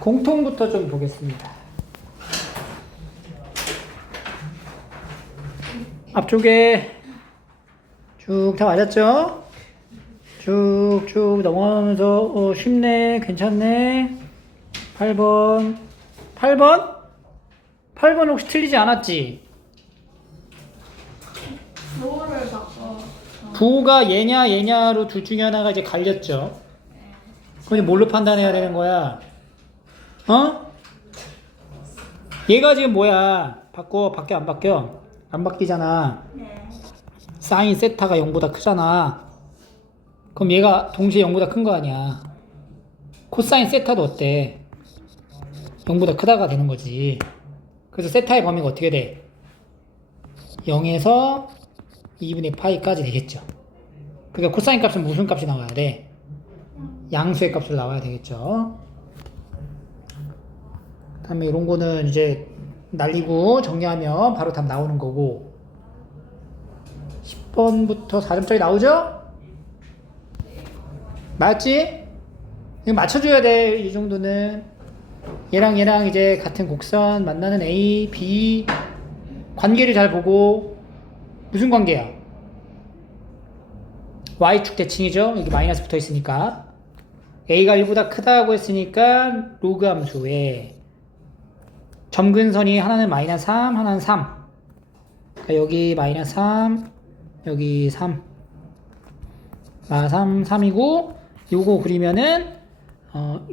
공통부터 좀 보겠습니다. 앞쪽에 쭉 다 맞았죠? 쭉쭉 넘어가면서 쉽네, 괜찮네. 8번 8번 혹시 틀리지 않았지? 부호를 바꿔. 부호가 얘냐로 둘 중에 하나가 이제 갈렸죠. 그럼 이제 뭘로 판단해야 되는 거야? 얘가 지금 뭐야? 밖에 안 바뀌어? 안 바뀌잖아. 네. 사인 세타가 0보다 크잖아. 그럼 얘가 동시에 0보다 큰 거 아니야. 코사인 세타도 어때? 0보다 크다가 되는 거지. 그래서 세타의 범위가 어떻게 돼? 0에서 2분의 파이까지 되겠죠. 그러니까 코사인 값은 무슨 값이 나와야 돼? 양수의 값으로 나와야 되겠죠. 다음에 이런 거는 이제 날리고 정리하면 바로 답 나오는 거고. 10번부터 4점짜리 나오죠? 맞지? 이거 맞춰줘야 돼. 이 정도는 얘랑 이제 같은 곡선 만나는 A, B 관계를 잘 보고. 무슨 관계야? Y축 대칭이죠. 여기 마이너스 붙어 있으니까 A가 1보다 크다고 했으니까 로그 함수에 점근선이 하나는 마이너스 3, 하나는 3. 그러니까 여기 마이너스 3, 여기 3. 3이고, 요거 그리면은,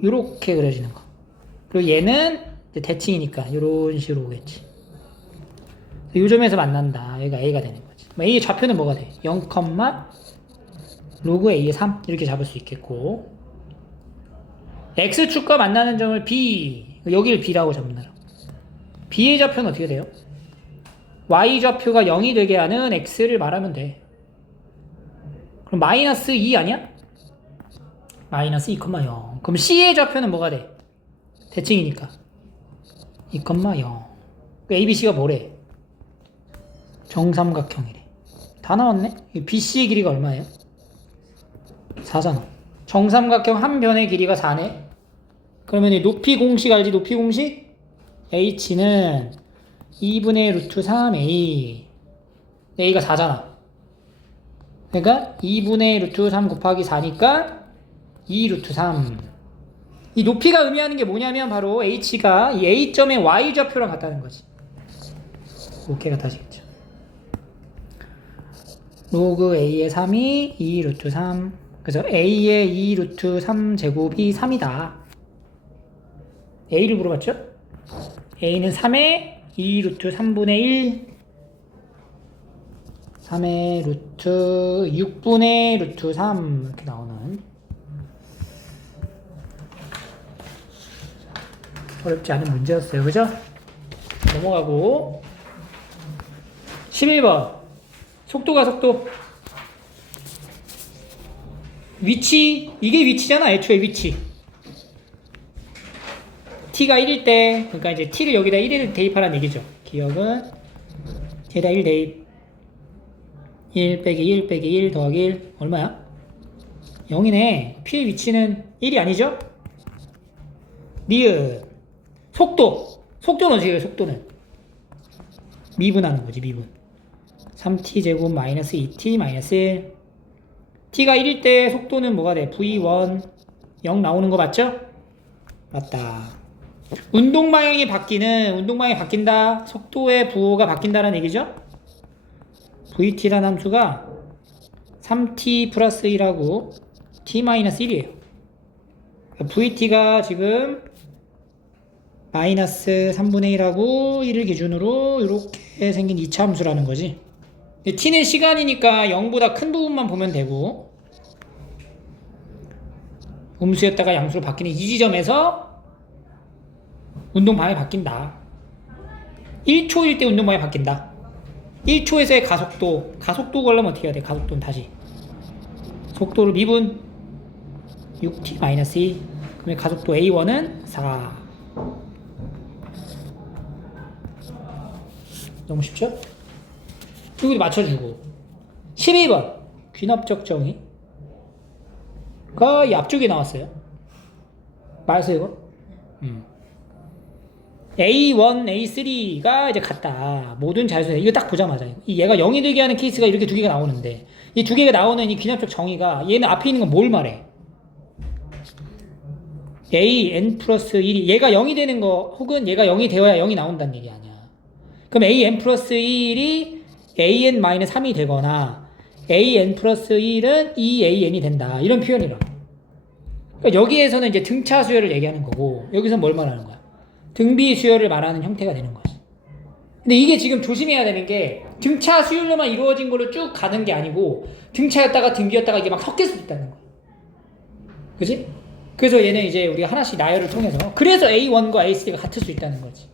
요렇게 그려지는 거. 그리고 얘는 이제 대칭이니까, 요런 식으로 오겠지. 요 점에서 만난다. 여기가 A가 되는 거지. A의 좌표는 뭐가 돼? 0, 로그 A의 3. 이렇게 잡을 수 있겠고. X축과 만나는 점을 B. 여기를 B라고 잡는다. B의 좌표는 어떻게 돼요? Y 좌표가 0이 되게 하는 X를 말하면 돼. 그럼 마이너스 2 아니야? 마이너스 2,0. 그럼 C의 좌표는 뭐가 돼? 대칭이니까 2,0. ABC가 뭐래? 정삼각형이래. 다 나왔네? BC의 길이가 얼마예요? 4잖아. 정삼각형 한 변의 길이가 4네. 그러면 이 높이 공식 알지? 높이 공식? H는 2분의 루트 3A. A가 4잖아. 그러니까 2분의 루트 3 곱하기 4니까 2 루트 3. 이 높이가 의미하는 게 뭐냐면 바로 H가 이 A점의 Y좌표랑 같다는 거지. 이렇게 같아지겠죠. 로그 A의 3이 2 루트 3. 그래서 A의 2 루트 3 제곱이 3이다. A를 물어봤죠? A는 3의 2 루트 3분의 1, 3의 루트 6분의 루트 3 이렇게 나오는 어렵지 않은 문제였어요. 그죠? 넘어가고 11번 속도 위치, 이게 위치잖아. 애초에 위치 t가 1일 때, 그러니까 이제 t를 여기다 1을 대입하라는 얘기죠. 기억은 여기다 1 대입 1 빼기 1 빼기 1 더하기 1 얼마야? 0이네. p의 위치는 1이 아니죠? 니은 속도는 어떻게 해요? 속도는 미분하는 거지. 미분 3t 제곱 마이너스 2t 마이너스 1. t가 1일 때 속도는 뭐가 돼? v1 0 나오는 거 맞죠? 맞다. 운동 방향이 바뀐다. 속도의 부호가 바뀐다는 얘기죠? vt라는 함수가 3t 플러스 1하고 t 마이너스 1이에요. vt가 지금 마이너스 3분의 1하고 1을 기준으로 이렇게 생긴 2차 함수라는 거지. t는 시간이니까 0보다 큰 부분만 보면 되고, 음수였다가 양수로 바뀌는 이 지점에서 운동 방향이 바뀐다. 1초일 때 운동 방향이 바뀐다. 1초에서의 가속도 걸려면 어떻게 해야 돼? 가속도는 다시 속도를 미분 6t-2. 그러면 가속도 A1은 4. 너무 쉽죠? 여기도 맞춰주고 12번 귀납적 정의가 이 앞쪽에 나왔어요. 맞았어요 이거? A1, A3가 이제 같다. 모든 자연수에 이거 딱 보자마자 얘가 0이 되게 하는 케이스가 이렇게 두 개가 나오는데 이 두 개가 나오는 이 귀납적 정의가 얘는 앞에 있는 건 뭘 말해? A, N 플러스 1이 얘가 0이 되는 거 혹은 얘가 0이 되어야 0이 나온다는 얘기 아니야. 그럼 A, N 플러스 1이 A, N 마이너스 3이 되거나 A, N 플러스 1은 2, A, N이 된다. 이런 표현이라. 그러니까 여기에서는 이제 등차 수열을 얘기하는 거고 여기서 뭘 말하는 거야? 등비 수열을 말하는 형태가 되는 거지. 근데 이게 지금 조심해야 되는 게 등차 수열로만 이루어진 걸로 쭉 가는 게 아니고 등차였다가 등비였다가 이게 막 섞일 수도 있다는 거야. 그지? 그래서 얘는 이제 우리가 하나씩 나열을 통해서 그래서 A1과 A3가 같을 수 있다는 거지.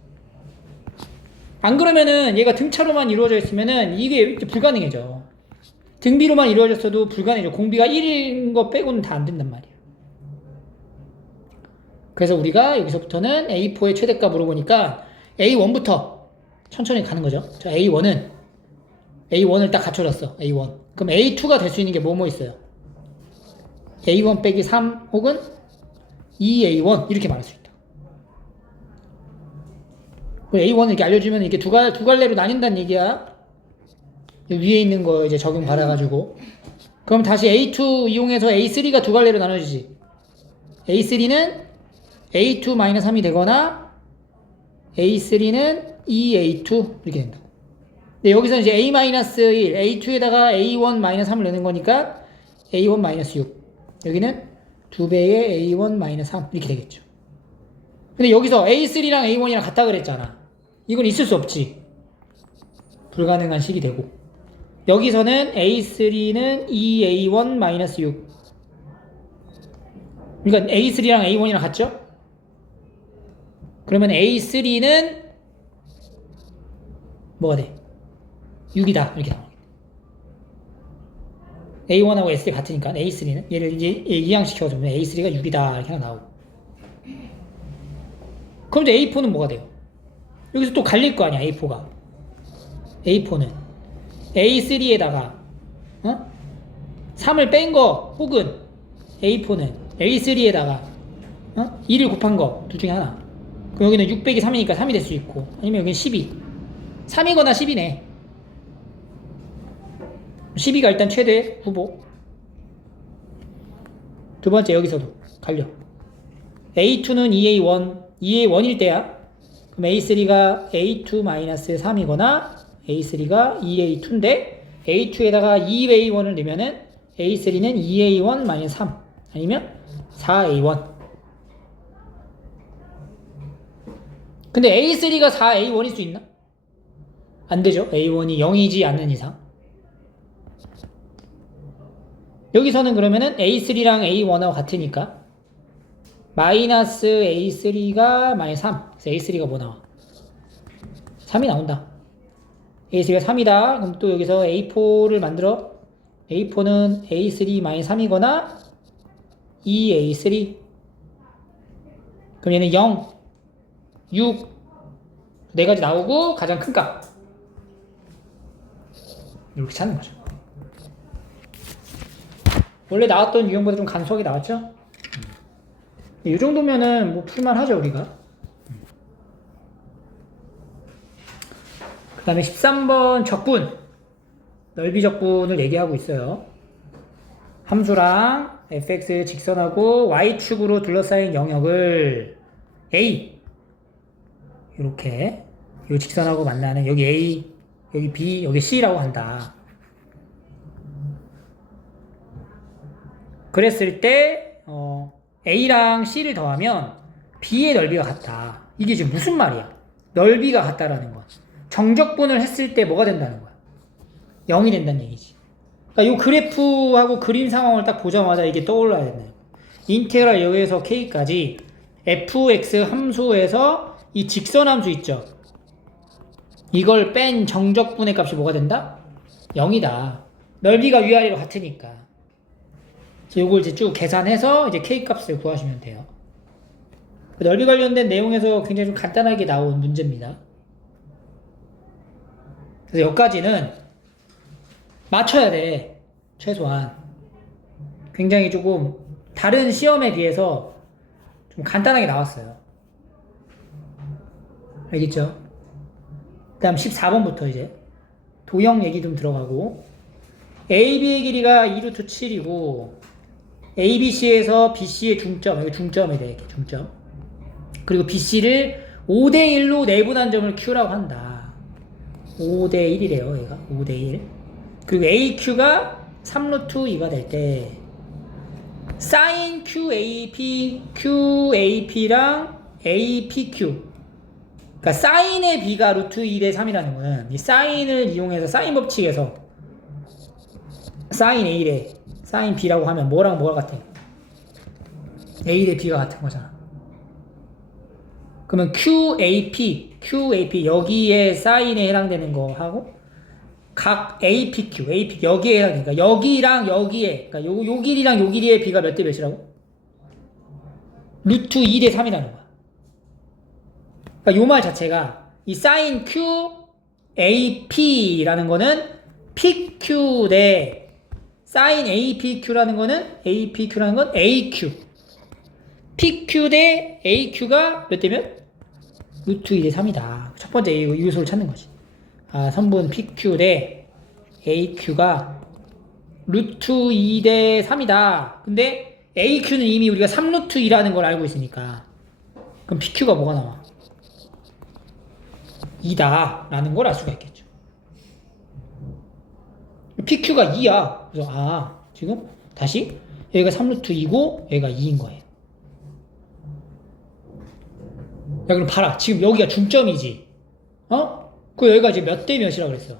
안 그러면은 얘가 등차로만 이루어져 있으면은 이게 불가능해져. 등비로만 이루어졌어도 불가능해져. 공비가 1인 거 빼고는 다 안 된단 말이야. 그래서 우리가 여기서부터는 A4의 최대값 물어보니까 A1부터 천천히 가는 거죠. 자, A1을 딱 갖춰줬어. A1. 그럼 A2가 될 수 있는 게 뭐 있어요? A1 빼기 3 혹은 2A1 이렇게 말할 수 있다. A1을 이렇게 알려주면 이게 두 갈래로 나뉜다는 얘기야. 위에 있는 거 이제 적용 받아가지고. 그럼 다시 A2 이용해서 A3가 두 갈래로 나눠지지. A3는 A2-3이 되거나 A3는 2A2 이렇게 된다. 근데 여기서 이제 A-1, A2에다가 A1-3을 넣는 거니까 A1-6. 여기는 2배의 A1-3 이렇게 되겠죠. 근데 여기서 A3랑 A1이랑 같다 그랬잖아. 이건 있을 수 없지. 불가능한 식이 되고. 여기서는 A3는 2A1-6. 그러니까 A3랑 A1이랑 같죠? 그러면 A3는 뭐가 돼? 6이다. 이렇게 나오겠네. A1하고 S3 같으니까 A3는 얘를 이제 이항시켜주면 A3가 6이다. 이렇게 하나 나오고. 그럼 이제 A4는 뭐가 돼요? 여기서 또 갈릴 거 아니야, A4가. A4는 A3에다가 3을 뺀 거 혹은 A4는 A3에다가 2를 곱한 거 둘 중에 하나. 그럼 여기는 6 빼기 3이니까 3이 될 수 있고 아니면 여기는 12 3이거나 10이네 12가 일단 최대 후보. 두 번째 여기서도 갈려. A2는 2A1일 때야. 그럼 A3가 A2-3이거나 A3가 2A2인데 A2에다가 2A1을 넣으면은 A3는 2A1-3 아니면 4A1. 근데 A3가 4A1일 수 있나? 안 되죠. A1이 0이지 않는 이상. 여기서는 그러면은 A3랑 A1하고 같으니까 마이너스 A3가 마이너스 3. 그래서 A3가 뭐 나와? 3이 나온다. A3가 3이다. 그럼 또 여기서 A4를 만들어. A4는 A3-3이거나 2A3. 그럼 얘는 0, 6, 네 가지 나오고 가장 큰 값. 이렇게 찾는 거죠. 원래 나왔던 유형보다 좀 간소하게 나왔죠? 이 정도면은 뭐 풀만 하죠, 우리가. 그 다음에 13번 적분. 넓이 적분을 얘기하고 있어요. 함수랑 fx 직선하고 y축으로 둘러싸인 영역을 A. 이렇게. 이 직선하고 만나는 여기 A, 여기 B, 여기 C라고 한다. 그랬을 때 A랑 C를 더하면 B의 넓이가 같다. 이게 지금 무슨 말이야? 넓이가 같다라는 거야. 정적분을 했을 때 뭐가 된다는 거야? 0이 된다는 얘기지. 그러니까 이 그래프하고 그림 상황을 딱 보자마자 이게 떠올라야 된다. 인테그랄 여기에서 K까지 fx 함수에서 이 직선 함수 있죠? 이걸 뺀 정적분의 값이 뭐가 된다? 0이다. 넓이가 위아래로 같으니까. 이걸 이제 쭉 계산해서 이제 K 값을 구하시면 돼요. 넓이 관련된 내용에서 굉장히 좀 간단하게 나온 문제입니다. 그래서 여기까지는 맞춰야 돼. 최소한. 굉장히 조금 다른 시험에 비해서 좀 간단하게 나왔어요. 알겠죠? 그 다음 14번부터 이제 도형 얘기 좀 들어가고 AB의 길이가 2루트 7이고 ABC에서 BC의 중점, 여기 중점에 대해 중점. 그리고 BC를 5대1로 내분한 점을 Q라고 한다. 5대1이래요, 얘가. 5대1. 그리고 AQ가 3루트 2가 될 때 sin QAP, QAP랑 APQ. 그러니까 사인의 B가 루트 2대 3이라는 거는 이 사인을 이용해서 사인 법칙에서 사인 A래 사인 B라고 하면 뭐랑 뭐가 같아? A 대 B가 같은 거잖아. 그러면 QAP 여기에 사인에 해당되는 거 하고 각 APQ 여기에 해당되니까 여기랑 여기에 그러니까 요 길이랑 요 길이의 B가 몇 대 몇이라고? 루트 2 대 3이라는 거야. 그러니까 요 말 자체가 이 사인 QAP라는 거는 PQ 대 사인 APQ라는 거는 APQ라는 건 AQ. PQ 대 AQ가 몇 대면? 루트 2 대 3이다. 첫 번째 이 요소를 찾는 거지. 아, 선분 PQ 대 AQ가 루트 2 대 3이다. 근데 AQ는 이미 우리가 3루트 2라는 걸 알고 있으니까 그럼 PQ가 뭐가 나와? 2다 라는 걸 알 수가 있겠죠. PQ가 2야. 그래서 지금 다시 여기가 3루트 2고 여기가 2인 거예요. 야, 그럼 봐라. 지금 여기가 중점이지. 그 여기가 이제 몇 대 몇이라 그랬어?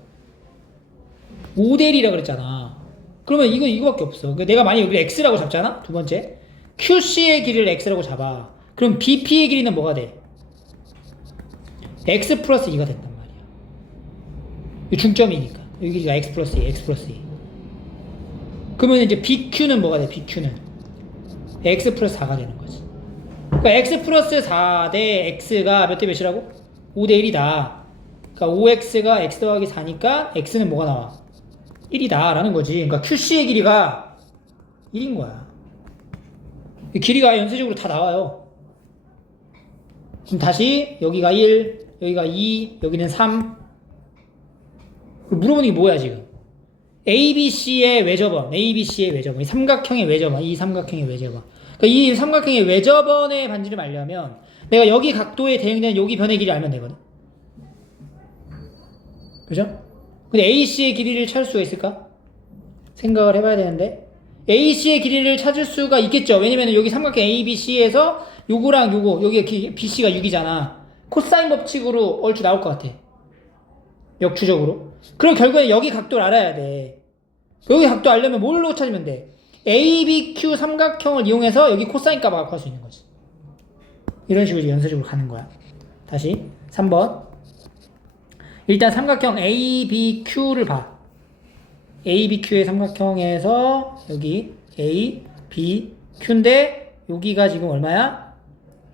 5대 1이라 그랬잖아. 그러면 이거밖에 없어. 그러니까 내가 만약에 여기를 x라고 잡잖아. 두 번째. QC의 길이를 x라고 잡아. 그럼 BP의 길이는 뭐가 돼? x 플러스 2가 된단 말이야. 이 중점이니까. 여기 길이가 x 플러스 2, x 플러스 2. 그러면 이제 BQ는 뭐가 돼? BQ는 x 플러스 4가 되는 거지. 그러니까 x 플러스 4 대 x가 몇 대 몇이라고? 5 대 1이다. 그러니까 5x가 x 더하기 4니까 x는 뭐가 나와? 1이다 라는 거지. 그러니까 QC의 길이가 1인 거야. 이 길이가 연쇄적으로 다 나와요. 그럼 다시 여기가 1, 여기가 2, 여기는 3. 물어보는 게 뭐야 지금? ABC의 외접원, ABC의 외접원, 이 삼각형의 외접원, 이 삼각형의 외접원. 그러니까 이 삼각형의 외접원의 반지를 알려면 내가 여기 각도에 대응되는 여기 변의 길이 알면 되거든. 그죠? 근데 AC의 길이를 찾을 수가 있을까? 생각을 해봐야 되는데 AC의 길이를 찾을 수가 있겠죠. 왜냐면 여기 삼각형 ABC에서 요거랑 요거 여기 BC가 6이잖아. 코사인 법칙으로 얼추 나올 것 같아. 역추적으로. 그럼 결국에 여기 각도를 알아야 돼. 여기 각도 알려면 뭘로 찾으면 돼? ABQ 삼각형을 이용해서 여기 코사인 값을 구할 수 있는 거지. 이런 식으로 연쇄적으로 가는 거야. 다시 3번. 일단 삼각형 ABQ를 봐. ABQ의 삼각형에서 여기 ABQ인데 여기가 지금 얼마야?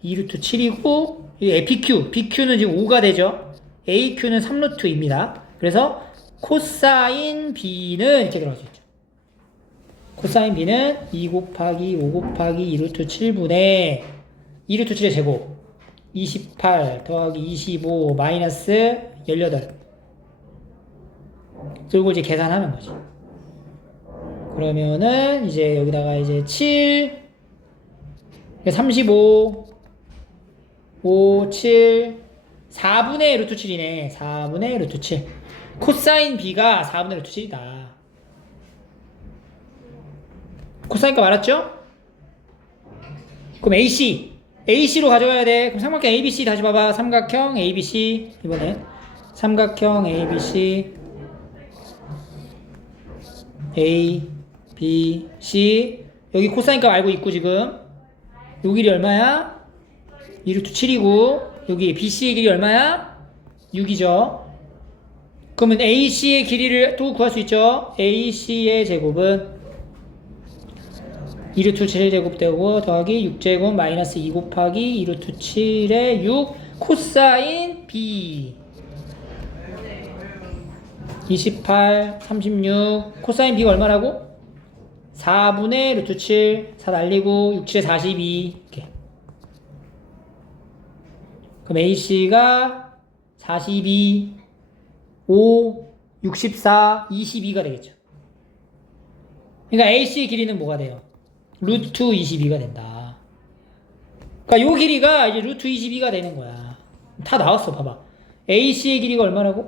2루트 7이고 BQ, BQ는 지금 5가 되죠. AQ는 3루트입니다. 그래서 코사인 B는 이렇게 들어갈 수 있죠. 코사인 B는 2 곱하기 5 곱하기 2루트 7분의 2루트 7의 제곱 28 더하기 25 마이너스 18 그리고 이제 계산하는 거지. 그러면은 이제 여기다가 이제 7 35 5 7 4분의 루트 7이네. 4분의 루트 7 코사인 B가 4분의 루트 7이다. 코사인 값 알았죠? 그럼 AC로 가져가야 돼. 그럼 삼각형 ABC 다시 봐봐. 삼각형 ABC 이번에 삼각형 ABC A, B, C 여기 코사인 값 알고 있고 지금 요 길이 얼마야? 2루트 7이고 여기 BC의 길이 얼마야? 6이죠. 그러면 AC의 길이를 또 구할 수 있죠. AC의 제곱은 2루트 7제곱 되고 더하기 6제곱 마이너스 2 곱하기 2루트 7의 6 코사인 B 28, 36 코사인 B가 얼마라고? 4분의 루트 7 4 날리고 6, 7에 42 이렇게. 그럼 AC가 42, 5, 64, 22가 되겠죠. 그러니까 AC의 길이는 뭐가 돼요? 루트 22가 된다. 그러니까 요 길이가 이제 루트 22가 되는 거야. 다 나왔어, 봐봐. AC의 길이가 얼마라고?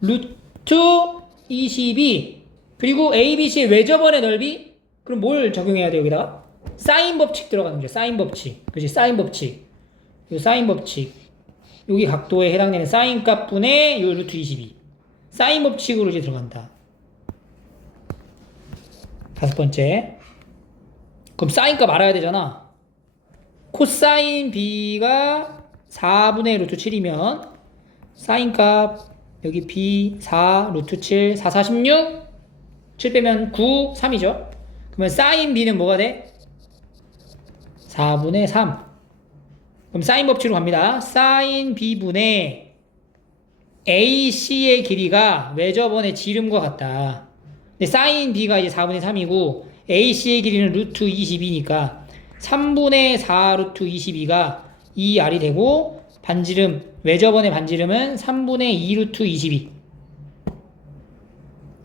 루트 22. 그리고 ABC의 외접원의 넓이? 그럼 뭘 적용해야 돼, 여기다가? 사인 법칙 들어가는 거죠. 사인 법칙. 그치, 사인 법칙. 요 사인 법칙. 여기 각도에 해당되는 사인 값분의 요 루트 22. 사인 법칙으로 이제 들어간다. 다섯 번째. 그럼 사인 값 알아야 되잖아. 코사인 B가 4분의 루트 7이면 사인 값 여기 B 4 루트 7 4 46 7 빼면 9 3이죠. 그러면 사인 B는 뭐가 돼? 4분의 3. 그럼 사인 법칙으로 갑니다. 사인 B분의 AC의 길이가 외접원의 지름과 같다. 근데 사인 B가 이제 4분의 3이고 AC의 길이는 루트 22니까 3분의 4 루트 22가 2R이 되고 반지름, 외접원의 반지름은 3분의 2 루트 22.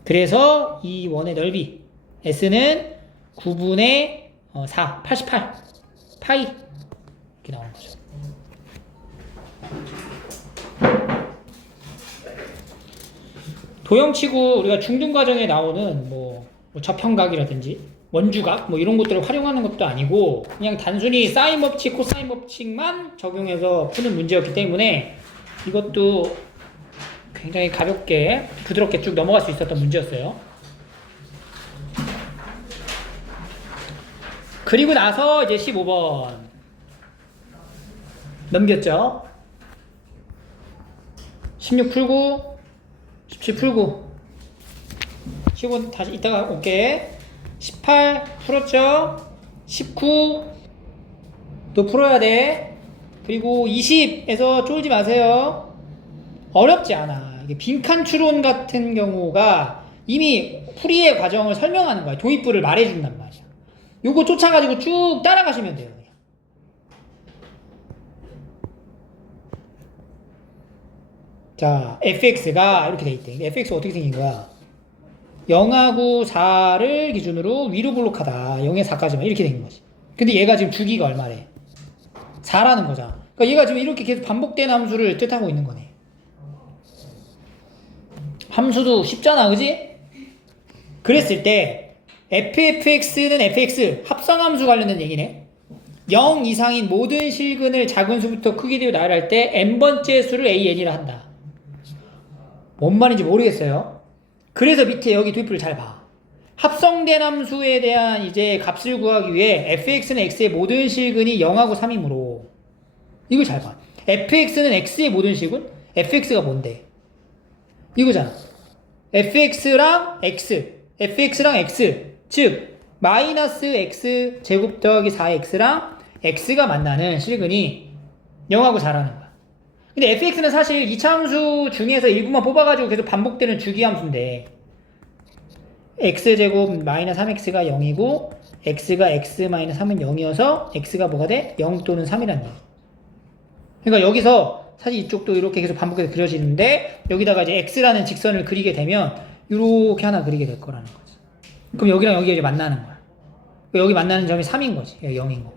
그래서 이 원의 넓이 S는 9분의 4, 88 파이 이렇게 나오는 거죠. 도형치고 우리가 중등과정에 나오는 뭐 저평각이라든지 원주각 뭐 이런 것들을 활용하는 것도 아니고 그냥 단순히 사인 법칙, 코사인 법칙만 적용해서 푸는 문제였기 때문에 이것도 굉장히 가볍게 부드럽게 쭉 넘어갈 수 있었던 문제였어요. 그리고 나서 이제 15번 넘겼죠. 16 풀고 17 풀고 15 다시 이따가 올게. 18 풀었죠. 19 또 풀어야 돼. 그리고 20에서 쫄지 마세요. 어렵지 않아. 이게 빈칸 추론 같은 경우가 이미 풀이의 과정을 설명하는 거야. 도입부를 말해준단 말이야. 요거 쫓아가지고 쭉 따라가시면 돼요. 그냥. 자, fx가 이렇게 돼 있대. fx가 어떻게 생긴 거야? 0하고 4를 기준으로 위로 볼록하다. 0에 4까지만 이렇게 된 거지. 근데 얘가 지금 주기가 얼마래? 4라는 거잖아. 그러니까 얘가 지금 이렇게 계속 반복된 함수를 뜻하고 있는 거네. 함수도 쉽잖아, 그지? 그랬을 때 fx는 fx 합성함수 관련된 얘기네. 0 이상인 모든 실근을 작은 수부터 크게 되어 나열할 때 n번째 수를 an이라 한다. 뭔 말인지 모르겠어요. 그래서 밑에 여기 도입부를 잘 봐. 합성된 함수에 대한 이제 값을 구하기 위해 fx는 x의 모든 실근이 0하고 3이므로 이걸 잘 봐. fx는 x의 모든 실근? fx가 뭔데? 이거잖아. fx랑 x, 즉 마이너스 x 제곱 더하기 4x랑 x가 만나는 실근이 0하고 4라는 거야. 근데 fx는 사실 이차함수 중에서 일부만 뽑아가지고 계속 반복되는 주기함수인데 x제곱 마이너스 3x가 0이고 x가 x 마이너스 3은 0이어서 x가 뭐가 돼? 0 또는 3이라는 얘기. 그러니까 여기서 사실 이쪽도 이렇게 계속 반복해서 그려지는데 여기다가 이제 x라는 직선을 그리게 되면 이렇게 하나 그리게 될 거라는 거지. 그럼 여기랑 여기가 이제 만나는 거야. 여기 만나는 점이 3인 거지. 0인 거.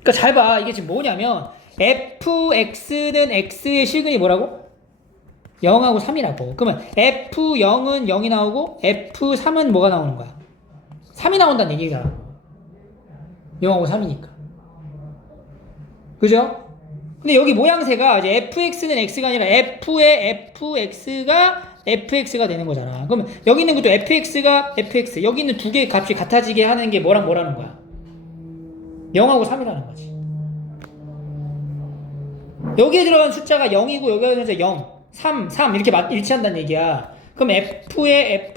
그러니까 잘 봐. 이게 지금 뭐냐면 fx는 x의 실근이 뭐라고? 0하고 3이라고. 그러면 f0은 0이 나오고 f3은 뭐가 나오는 거야? 3이 나온다는 얘기잖아. 0하고 3이니까. 그죠? 근데 여기 모양새가 이제 fx는 x가 아니라 f의 fx가 fx가 되는 거잖아. 그러면 여기 있는 것도 fx가 fx, 여기 있는 두 개의 값이 같아지게 하는 게 뭐랑 뭐라는 거야? 0하고 3이라는 거지. 여기에 들어간 숫자가 0이고 여기에 들어간 숫자가 0, 3 이렇게 일치한다는 얘기야. 그럼 f의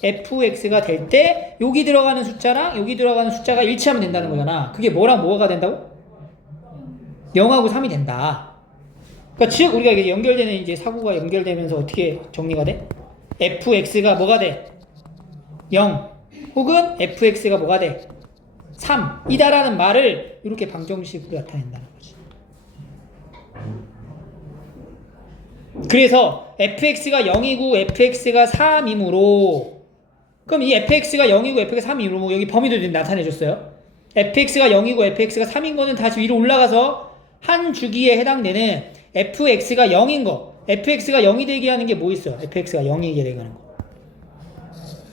fx가 될 때 여기 들어가는 숫자랑 여기 들어가는 숫자가 일치하면 된다는 거잖아. 그게 뭐랑 뭐가 된다고? 0하고 3이 된다. 그러니까 즉 우리가 이게 연결되는 이제 사고가 연결되면서 어떻게 정리가 돼? fx가 뭐가 돼? 0 혹은 fx가 뭐가 돼? 3이다라는 말을 이렇게 방정식으로 나타낸다는 거지. 그래서 fx가 0이고 fx가 3이므로 그럼 이 fx가 0이고 fx가 3이므로 여기 범위도 나타내줬어요. fx가 0이고 fx가 3인 거는 다시 위로 올라가서 한 주기에 해당되는 fx가 0인 거 fx가 0이 되게 하는 게 뭐 있어요? fx가 0이 되게 하는 거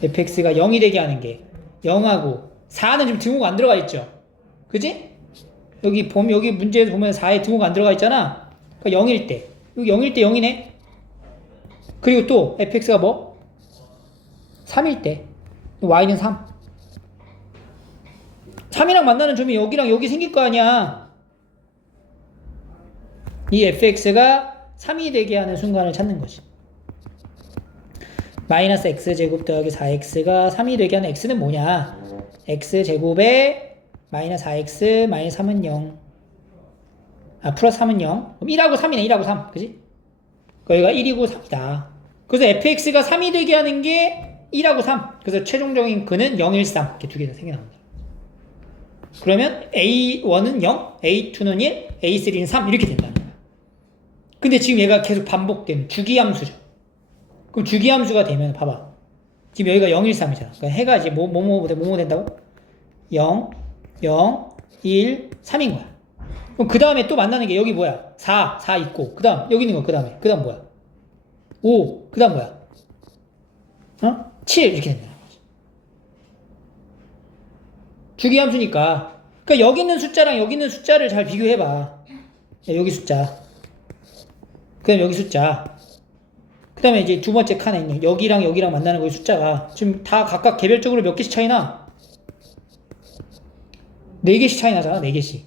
fx가 0이 되게 하는 게 0하고 4는 지금 등호가 안 들어가 있죠. 그지? 여기 문제에서 보면 4에 등호가 안 들어가 있잖아. 그러니까 0일 때 여기 0일 때 0이네. 그리고 또 fx가 뭐? 3일 때 y는 3. 3이랑 만나는 점이 여기랑 여기 생길 거 아니야. 이 fx가 3이 되게 하는 순간을 찾는 거지. 마이너스 x제곱 더하기 4x가 3이 되게 하는 x는 뭐냐? x제곱에 마이너스 4x 마이너스 3은 0. 플러스 3은 0. 그럼 1하고 3이네. 1하고 3. 그지? 여기가 1이고 3이다. 그래서 fx가 3이 되게 하는 게 1하고 3. 그래서 최종적인 근은 0, 1, 3. 이렇게 두 개 다 생겨납니다. 그러면 A1은 0, A2는 1, A3는 3 이렇게 된다는 거야. 근데 지금 얘가 계속 반복되는 주기함수죠. 그럼 주기함수가 되면 봐봐. 지금 여기가 0, 1, 3이잖아. 그러니까 해가 이제 뭐뭐 된다고? 0, 0, 1, 3인 거야. 그럼 그 다음에 또 만나는 게 여기 뭐야? 4 있고 그 다음 여기 있는 거 그 다음 뭐야? 5 그 다음 뭐야? 7 이렇게 된다는 거지. 주기함수니까 그러니까 여기 있는 숫자랑 여기 있는 숫자를 잘 비교해봐. 여기 숫자 그 다음에 여기 숫자 그 다음에 이제 두 번째 칸에 있는 여기랑 여기랑 만나는 거의 숫자가 지금 다 각각 개별적으로 몇 개씩 차이 나? 4개씩 차이 나잖아. 4개씩.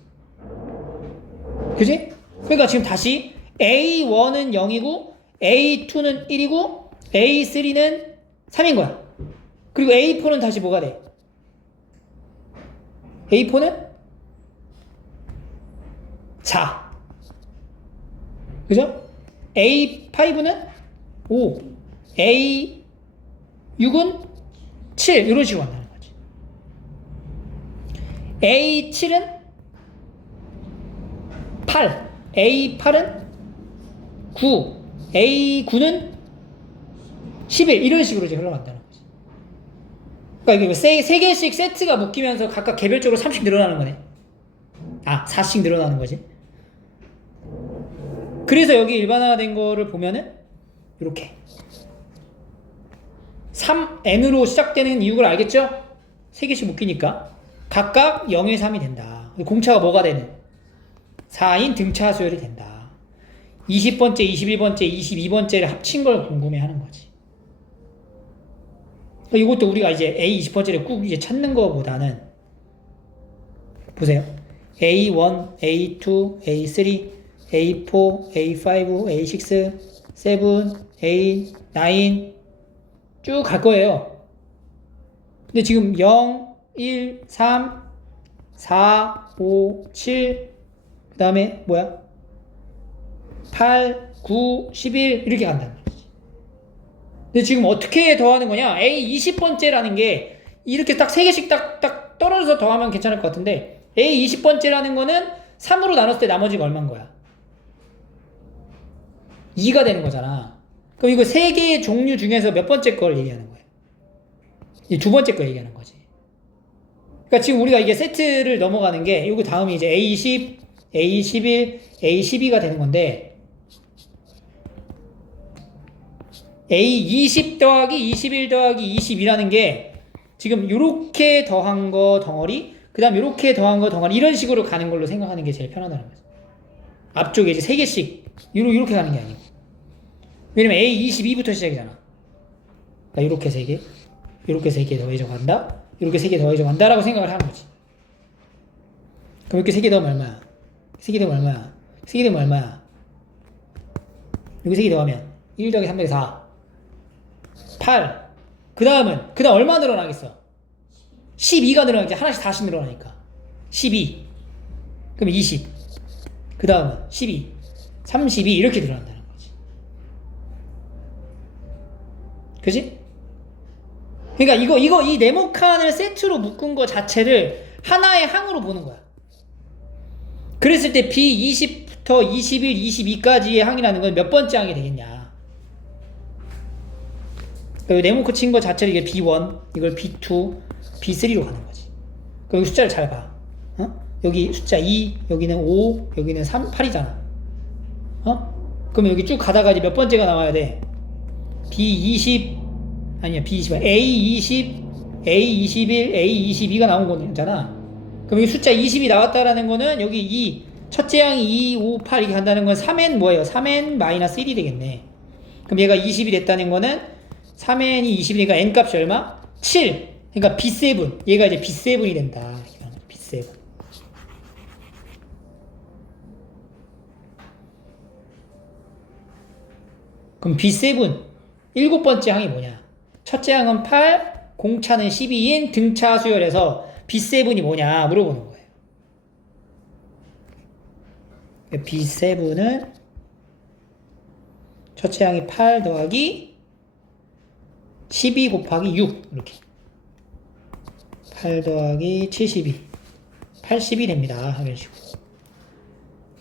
그지? 그러니까 지금 다시 A1은 0이고 A2는 1이고 A3는 3인 거야. 그리고 A4는 다시 뭐가 돼? A4는 4. 그죠? A5는 5. A6은 7. 이런 식으로 간다는 거지. A7은 8. A8은 9. A9는 11. 이런 식으로 이제 흘러간다는 거지. 그러니까 이게 세 개씩 세트가 묶이면서 각각 개별적으로 3씩 늘어나는 거네. 4씩 늘어나는 거지. 그래서 여기 일반화된 거를 보면은 이렇게 3n으로 시작되는 이유를 알겠죠? 3개씩 묶이니까 각각 0의 3이 된다. 공차가 뭐가 되는? 4인 등차 수열이 된다. 20번째, 21번째, 22번째를 합친 걸 궁금해하는 거지. 이것도 우리가 이제 A20번째를 꾹 이제 찾는 거보다는 보세요. A1, A2, A3, A4, A5, A6, 7, 8, 9 쭉 갈 거예요. 근데 지금 0, 1, 3, 4, 5, 7 그 다음에 뭐야? 8, 9, 11 이렇게 간다는 거지. 근데 지금 어떻게 더하는 거냐? A 20번째라는 게 이렇게 딱 3개씩 딱 떨어져서 더하면 괜찮을 것 같은데 A 20번째라는 거는 3으로 나눴을 때 나머지가 얼마인 거야? 2가 되는 거잖아. 그럼 이거 3개의 종류 중에서 몇 번째 걸 얘기하는 거예요? 이 두 번째 거 얘기하는 거지. 그러니까 지금 우리가 이게 세트를 넘어가는 게 이거 다음이 이제 A10, A11, A12가 되는 건데 A20 더하기 21 더하기 20이라는 게 지금 요렇게 더한 거 덩어리 그 다음 요렇게 더한 거 덩어리 이런 식으로 가는 걸로 생각하는 게 제일 편하다는 거죠. 앞쪽에 이제 3개씩 요렇게 가는 게 아니고 왜냐면 A22부터 시작이잖아. 그러니까 요렇게 3개 요렇게 3개 더해져 간다 이렇게 3개 더해져 간다라고 생각을 하는 거지. 그럼 이렇게 3개 더하면 얼마야? 3개 더하면 얼마야? 3개 더하면 얼마야? 여기 3개 더하면 1 더하기 3 더하기 4 8 그 다음 얼마 늘어나겠어? 12가 늘어나겠지. 하나씩 다시 늘어나니까 12 그럼 20 그 다음은 12 32 이렇게 늘어난다는 거지. 그지? 그러니까 이 네모칸을 세트로 묶은 거 자체를 하나의 항으로 보는 거야. 그랬을 때 B20부터 21, 22까지의 항이라는 건 몇 번째 항이 되겠냐. 네모크 친 거 자체를 이게 B1, 이걸 B2, B3로 가는 거지. 그럼 숫자를 잘 봐. 여기 숫자 2, 여기는 5, 여기는 3, 8이잖아. 그럼 여기 쭉 가다가 이제 몇 번째가 나와야 돼? B20, 아니야, B20, A20, A21, A22가 나온 거잖아. 그럼 여기 숫자 20이 나왔다라는 거는 여기 이 첫째 항이 2, 5, 8 이렇게 간다는 건 3n 뭐예요? 3n 마이너스 1이 되겠네. 그럼 얘가 20이 됐다는 거는 3n이 20이니까 n 값이 얼마? 7. 그러니까 B7. 얘가 이제 B7이 된다. B7. 그럼 B7 일곱 번째 항이 뭐냐? 첫째 항은 8, 공차는 12인 등차 수열에서 B7이 뭐냐 물어보는 거예요. B7은 첫째 항이 8 더하기 12 곱하기 6 이렇게 8 더하기 72 80이 됩니다. 이런 식으로.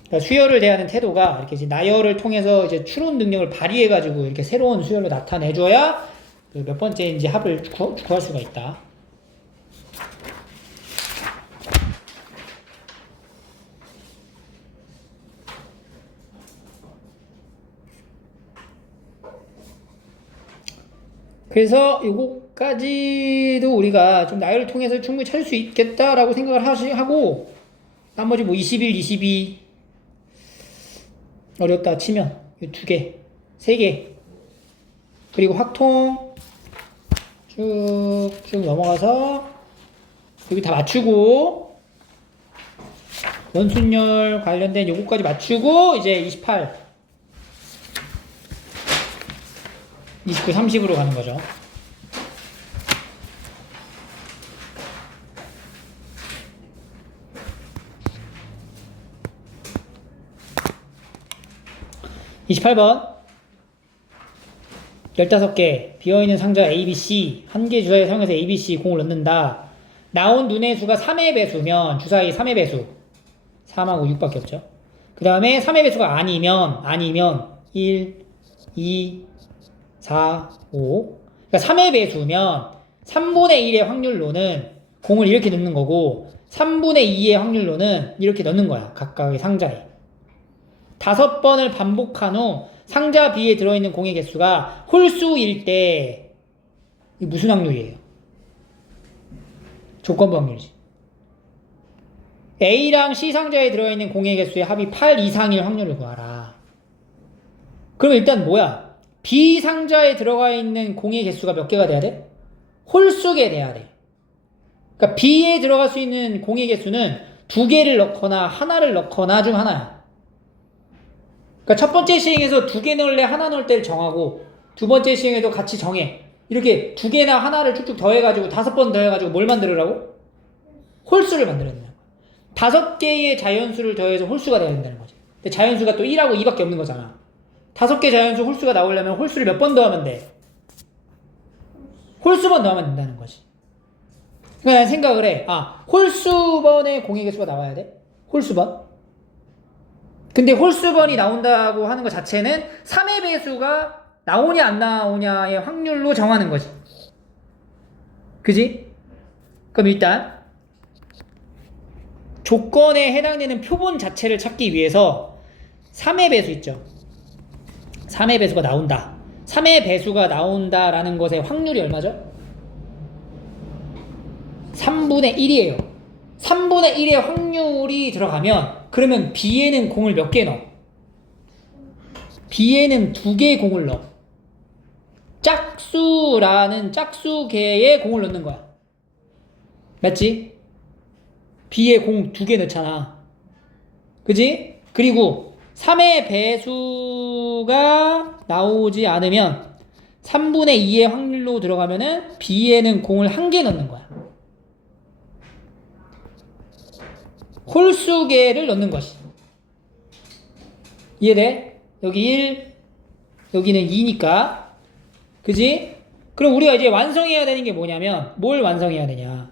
그러니까 수열을 대하는 태도가 이렇게 이제 나열을 통해서 이제 추론 능력을 발휘해가지고 이렇게 새로운 수열로 나타내줘야 그 몇 번째인지 합을 구할 수가 있다. 그래서 요거까지도 우리가 좀 나열을 통해서 충분히 찾을 수 있겠다라고 생각을 하고 나머지 뭐 21, 22 어렵다 치면 이 두 개, 세 개 그리고 확통 쭉쭉 넘어가서 여기 다 맞추고 연순열 관련된 요거까지 맞추고 이제 28 29, 30으로 가는 거죠. (28번) 15개 비어있는 상자 ABC 한 개 주사위 사용해서 ABC 공을 넣는다. 나온 눈의 수가 3의 배수면 주사위 3의 배수 3하고 6밖에 없죠. 그 다음에 3의 배수가 아니면 1, 2, 4, 5 그러니까 3의 배수면 3분의 1의 확률로는 공을 이렇게 넣는 거고 3분의 2의 확률로는 이렇게 넣는 거야. 각각의 상자에 5번을 반복한 후 상자 B에 들어있는 공의 개수가 홀수일 때 이게 무슨 확률이에요? 조건부 확률이지. A랑 C 상자에 들어있는 공의 개수의 합이 8 이상일 확률을 구하라. 그럼 일단 뭐야? B 상자에 들어가 있는 공의 개수가 몇 개가 돼야 돼? 홀수게 돼야 돼. 그러니까 B에 들어갈 수 있는 공의 개수는 2개를 넣거나 하나를 넣거나 중 하나야. 그러니까 첫 번째 시행에서 2개 넣을래 하나 넣을 때를 정하고 두 번째 시행에도 같이 정해. 이렇게 2개나 하나를 쭉쭉 더해가지고 5번 더해가지고 뭘 만들으라고? 홀수를 만들어야 된다. 5개의 자연수를 더해서 홀수가 돼야 된다는 거지. 근데 자연수가 또 1하고 2밖에 없는 거잖아. 5개 자연수 홀수가 나오려면 홀수를 몇 번 더하면 돼? 홀수번 더하면 된다는 거지. 그러니까 난 생각을 해. 홀수번의 공의 개수가 나와야 돼? 홀수번? 근데 홀수번이 나온다고 하는 것 자체는 3의 배수가 나오냐 안 나오냐의 확률로 정하는 거지. 그지? 그럼 일단 조건에 해당되는 표본 자체를 찾기 위해서 3의 배수 있죠. 3의 배수가 나온다. 3의 배수가 나온다라는 것의 확률이 얼마죠? 3분의 1이에요. 3분의 1의 확률이 들어가면 그러면 B에는 공을 몇 개 넣어? B에는 2개의 공을 넣어. 짝수라는 짝수계에 공을 넣는 거야. 맞지? B에 공 2개 넣잖아. 그지? 그리고 3의 배수가 나오지 않으면 3분의 2의 확률로 들어가면은 B에는 공을 1개 넣는 거야. 홀수계를 넣는 것이. 이해돼? 여기 1, 여기는 2니까. 그지? 그럼 우리가 이제 완성해야 되는 게 뭐냐면, 뭘 완성해야 되냐?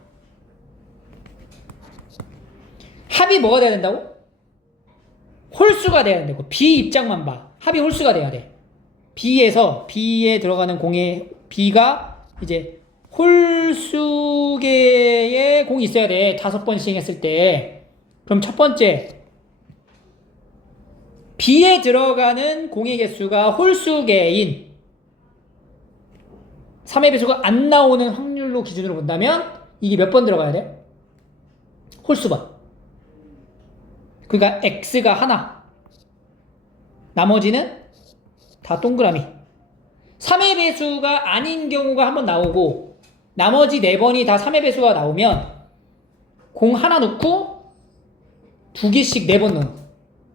합이 뭐가 돼야 된다고? 홀수가 돼야 된다고. B 입장만 봐. 합이 홀수가 돼야 돼. B에 들어가는 공의 B가 이제 홀수개의 공이 있어야 돼. 5번 시행했을 때. 그럼 첫 번째, B에 들어가는 공의 개수가 홀수개인 3의 배수가 안 나오는 확률로 기준으로 본다면 이게 몇 번 들어가야 돼? 홀수번. 그러니까 X가 하나, 나머지는 다 동그라미. 3의 배수가 아닌 경우가 한 번 나오고 나머지 4번이 다 3의 배수가 나오면 공 하나 넣고 2개씩 4번 넣는.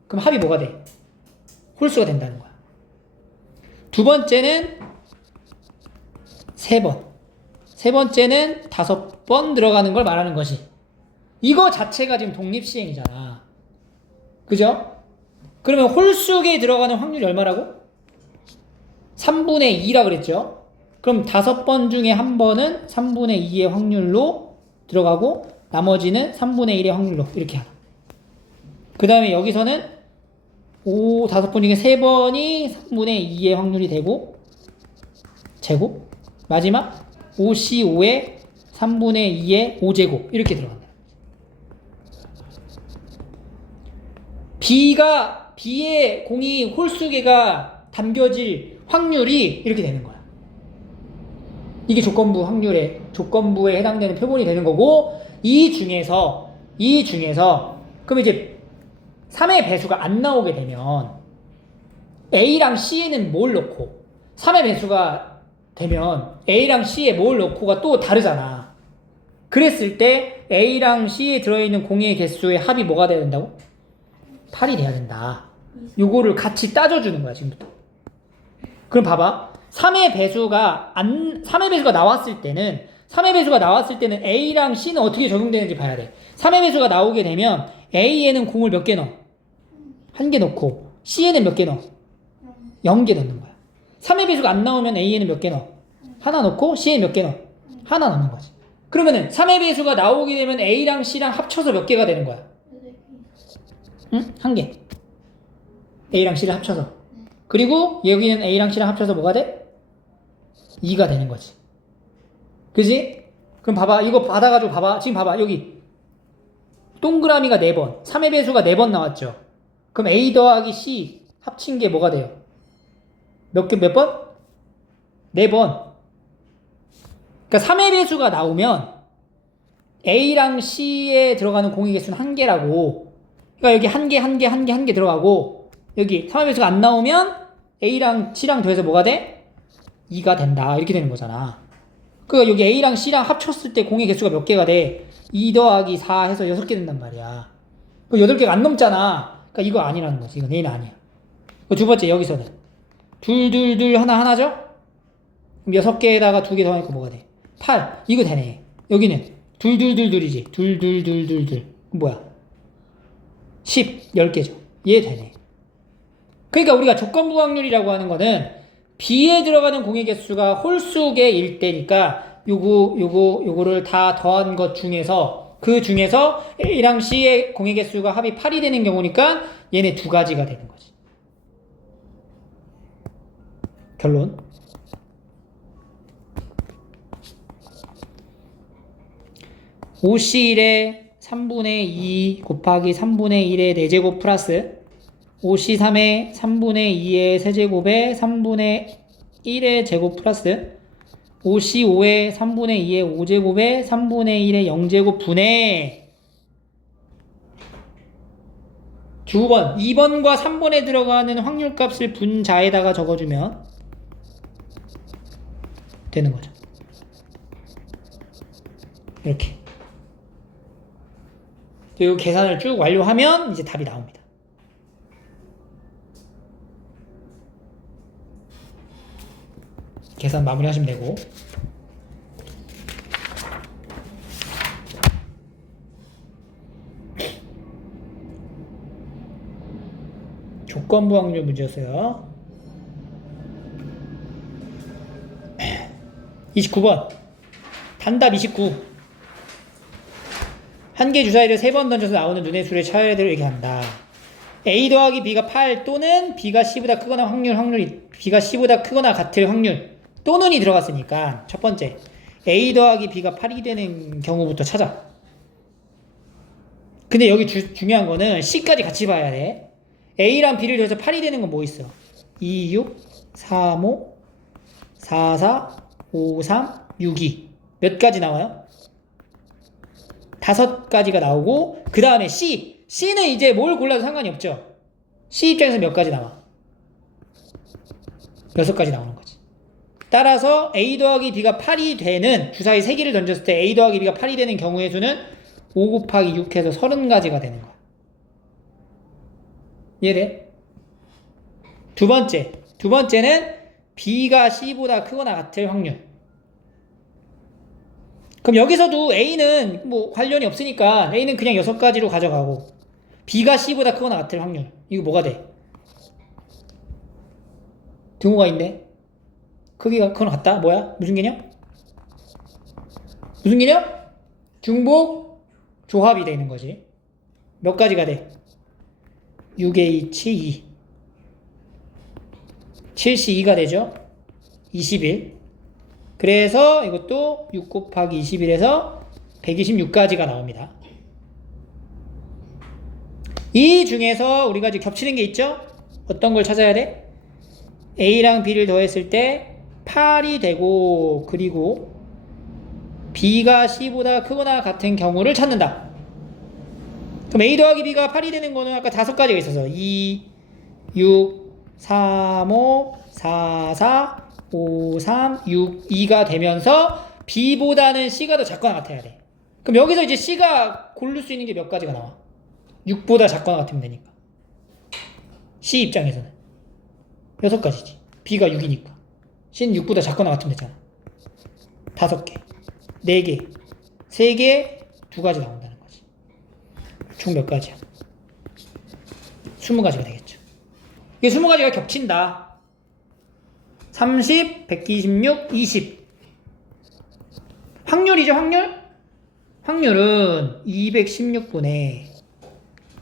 그럼 합이 뭐가 돼? 홀수가 된다는 거야. 두 번째는 3번. 세 번째는 5번 들어가는 걸 말하는 것이. 이거 자체가 지금 독립시행이잖아. 그죠? 그러면 홀수에 들어가는 확률이 얼마라고? 3분의 2라 그랬죠? 그럼 5번 중에 한 번은 3분의 2의 확률로 들어가고 나머지는 3분의 1의 확률로 이렇게 하나. 그 다음에 여기서는 5번 중에 3번이 3분의 2의 확률이 되고 제곱. 마지막 5C5의 3분의 2의 5제곱 이렇게 들어간다. B의 공이 홀수개가 담겨질 확률이 이렇게 되는 거야. 이게 조건부에 해당되는 표본이 되는 거고, 이 중에서 그럼 이제 3의 배수가 안 나오게 되면 A랑 C에는 뭘 넣고 3의 배수가 되면 A랑 C에 뭘 넣고가 또 다르잖아. 그랬을 때 A랑 C에 들어있는 공의 개수의 합이 뭐가 돼야 된다고? 8이 돼야 된다. 요거를 같이 따져주는 거야 지금부터. 그럼 봐봐. 3의 배수가 나왔을 때는 A랑 C는 어떻게 적용되는지 봐야 돼. 3의 배수가 나오게 되면 A에는 공을 몇 개 넣어? 1개 넣고 C에는 몇 개 넣어? 0개 넣는 거야. 3의 배수가 안 나오면 A에는 몇 개 넣어? 하나 넣고 C에는 몇 개 넣어? 하나 넣는 거지. 그러면은 3의 배수가 나오게 되면 A랑 C랑 합쳐서 몇 개가 되는 거야? 응? 1개. A랑 C를 합쳐서. 그리고 여기는 A랑 C랑 합쳐서 뭐가 돼? 2가 되는 거지. 그지? 그럼 봐봐. 이거 받아가지고 봐봐. 지금 봐봐. 여기 동그라미가 4번. 3의 배수가 4번 나왔죠. 그럼 A 더하기 C 합친 게 뭐가 돼요? 몇 번? 4번. 그러니까 3의 배수가 나오면 A랑 C에 들어가는 공의 개수는 1개라고. 그러니까 여기 1개 들어가고 여기 3의 배수가 안 나오면 A랑 C랑 더해서 뭐가 돼? 2가 된다. 이렇게 되는 거잖아. 그러니까 여기 A랑 C랑 합쳤을 때 공의 개수가 몇 개가 돼? 2 더하기 4 해서 6개 된단 말이야. 그 8개가 안 넘잖아. 그러니까 이거 아니라는 거지. 이거 얘는 아니야. 두 번째 여기서는 둘 하나죠? 그럼 6개에다가 2개 더하니까 뭐가 돼? 8. 이거 되네. 여기는 둘이지. 둘. 뭐야? 10. 10개죠. 얘 되네. 그러니까 우리가 조건부 확률이라고 하는 거는 B에 들어가는 공의 개수가 홀수개일 때니까 요거를 다 더한 것 중에서 그 중에서 A랑 C의 공의 개수가 합이 8이 되는 경우니까 얘네 두 가지가 되는 거지. 결론. OC1의 3분의 2 곱하기 3분의 1의 4제곱 플러스 OC3의 3분의 2의 세제곱에 3분의 1의 제곱 플러스 OC5의 3분의 2의 5제곱에 3분의 1의 0제곱 분의 두 번, 2번과 3번에 들어가는 확률값을 분자에다가 적어주면 되는 거죠. 이렇게. 이 계산을 쭉 완료하면 이제 답이 나옵니다. 계산 마무리하시면 되고. 조건부 확률 문제였어요. 29번. 단답 29. 한 개 주사위를 3번 던져서 나오는 눈의 수를 차례대로 얘기한다. A 더하기 B가 8 또는 B가 C보다 크거나 확률이 B가 C보다 크거나 같을 확률 또는이 들어갔으니까 첫 번째 A 더하기 B가 8이 되는 경우부터 찾아. 근데 여기 중요한 거는 C까지 같이 봐야 돼. A랑 B를 더해서 8이 되는 건 뭐 있어? 2, 6, 3, 5, 4, 4, 5, 3, 6, 2. 몇 가지 나와요? 5가지가 나오고 그 다음에 C는 이제 뭘 골라도 상관이 없죠. C 입장에서 몇 가지 나와? 6가지 나오는 거지. 따라서 A 더하기 B가 8이 되는 주사위 3개를 던졌을 때 A 더하기 B가 8이 되는 경우의 수는 5 곱하기 6 해서 30가지가 되는 거야. 이해돼? 두 번째는 B가 C보다 크거나 같을 확률. 그럼 여기서도 A는 뭐 관련이 없으니까 A는 그냥 6가지로 가져가고 B가 C보다 크거나 같을 확률. 이거 뭐가 돼? 등호가 있네. 크기가 그건 같다? 뭐야? 무슨 개념? 무슨 개념? 중복 조합이 되는 거지. 몇 가지가 돼? 6H 2 7C2가 되죠. 21. 그래서 이것도 6 곱하기 21에서 126가지가 나옵니다. 이 중에서 우리가 이제 겹치는 게 있죠? 어떤 걸 찾아야 돼? A랑 B를 더했을 때 8이 되고 그리고 B가 C보다 크거나 같은 경우를 찾는다. 그럼 A 더하기 B가 8이 되는 거는 아까 5가지가 있어서 2, 6, 3, 5, 4, 4, 5, 3, 6, 2가 되면서 B보다는 C가 더 작거나 같아야 돼. 그럼 여기서 이제 C가 고를 수 있는 게 몇 가지가 나와? 6보다 작거나 같으면 되니까. C 입장에서는 6가지지. B가 6이니까. C는 6보다 작거나 같으면 되잖아. 5개, 4개, 3개, 2가지 나온다는 거지. 총 몇 가지야? 20가지가 되겠죠. 이게 20가지가 겹친다. 30, 126, 20. 확률이죠, 확률? 확률은 216분의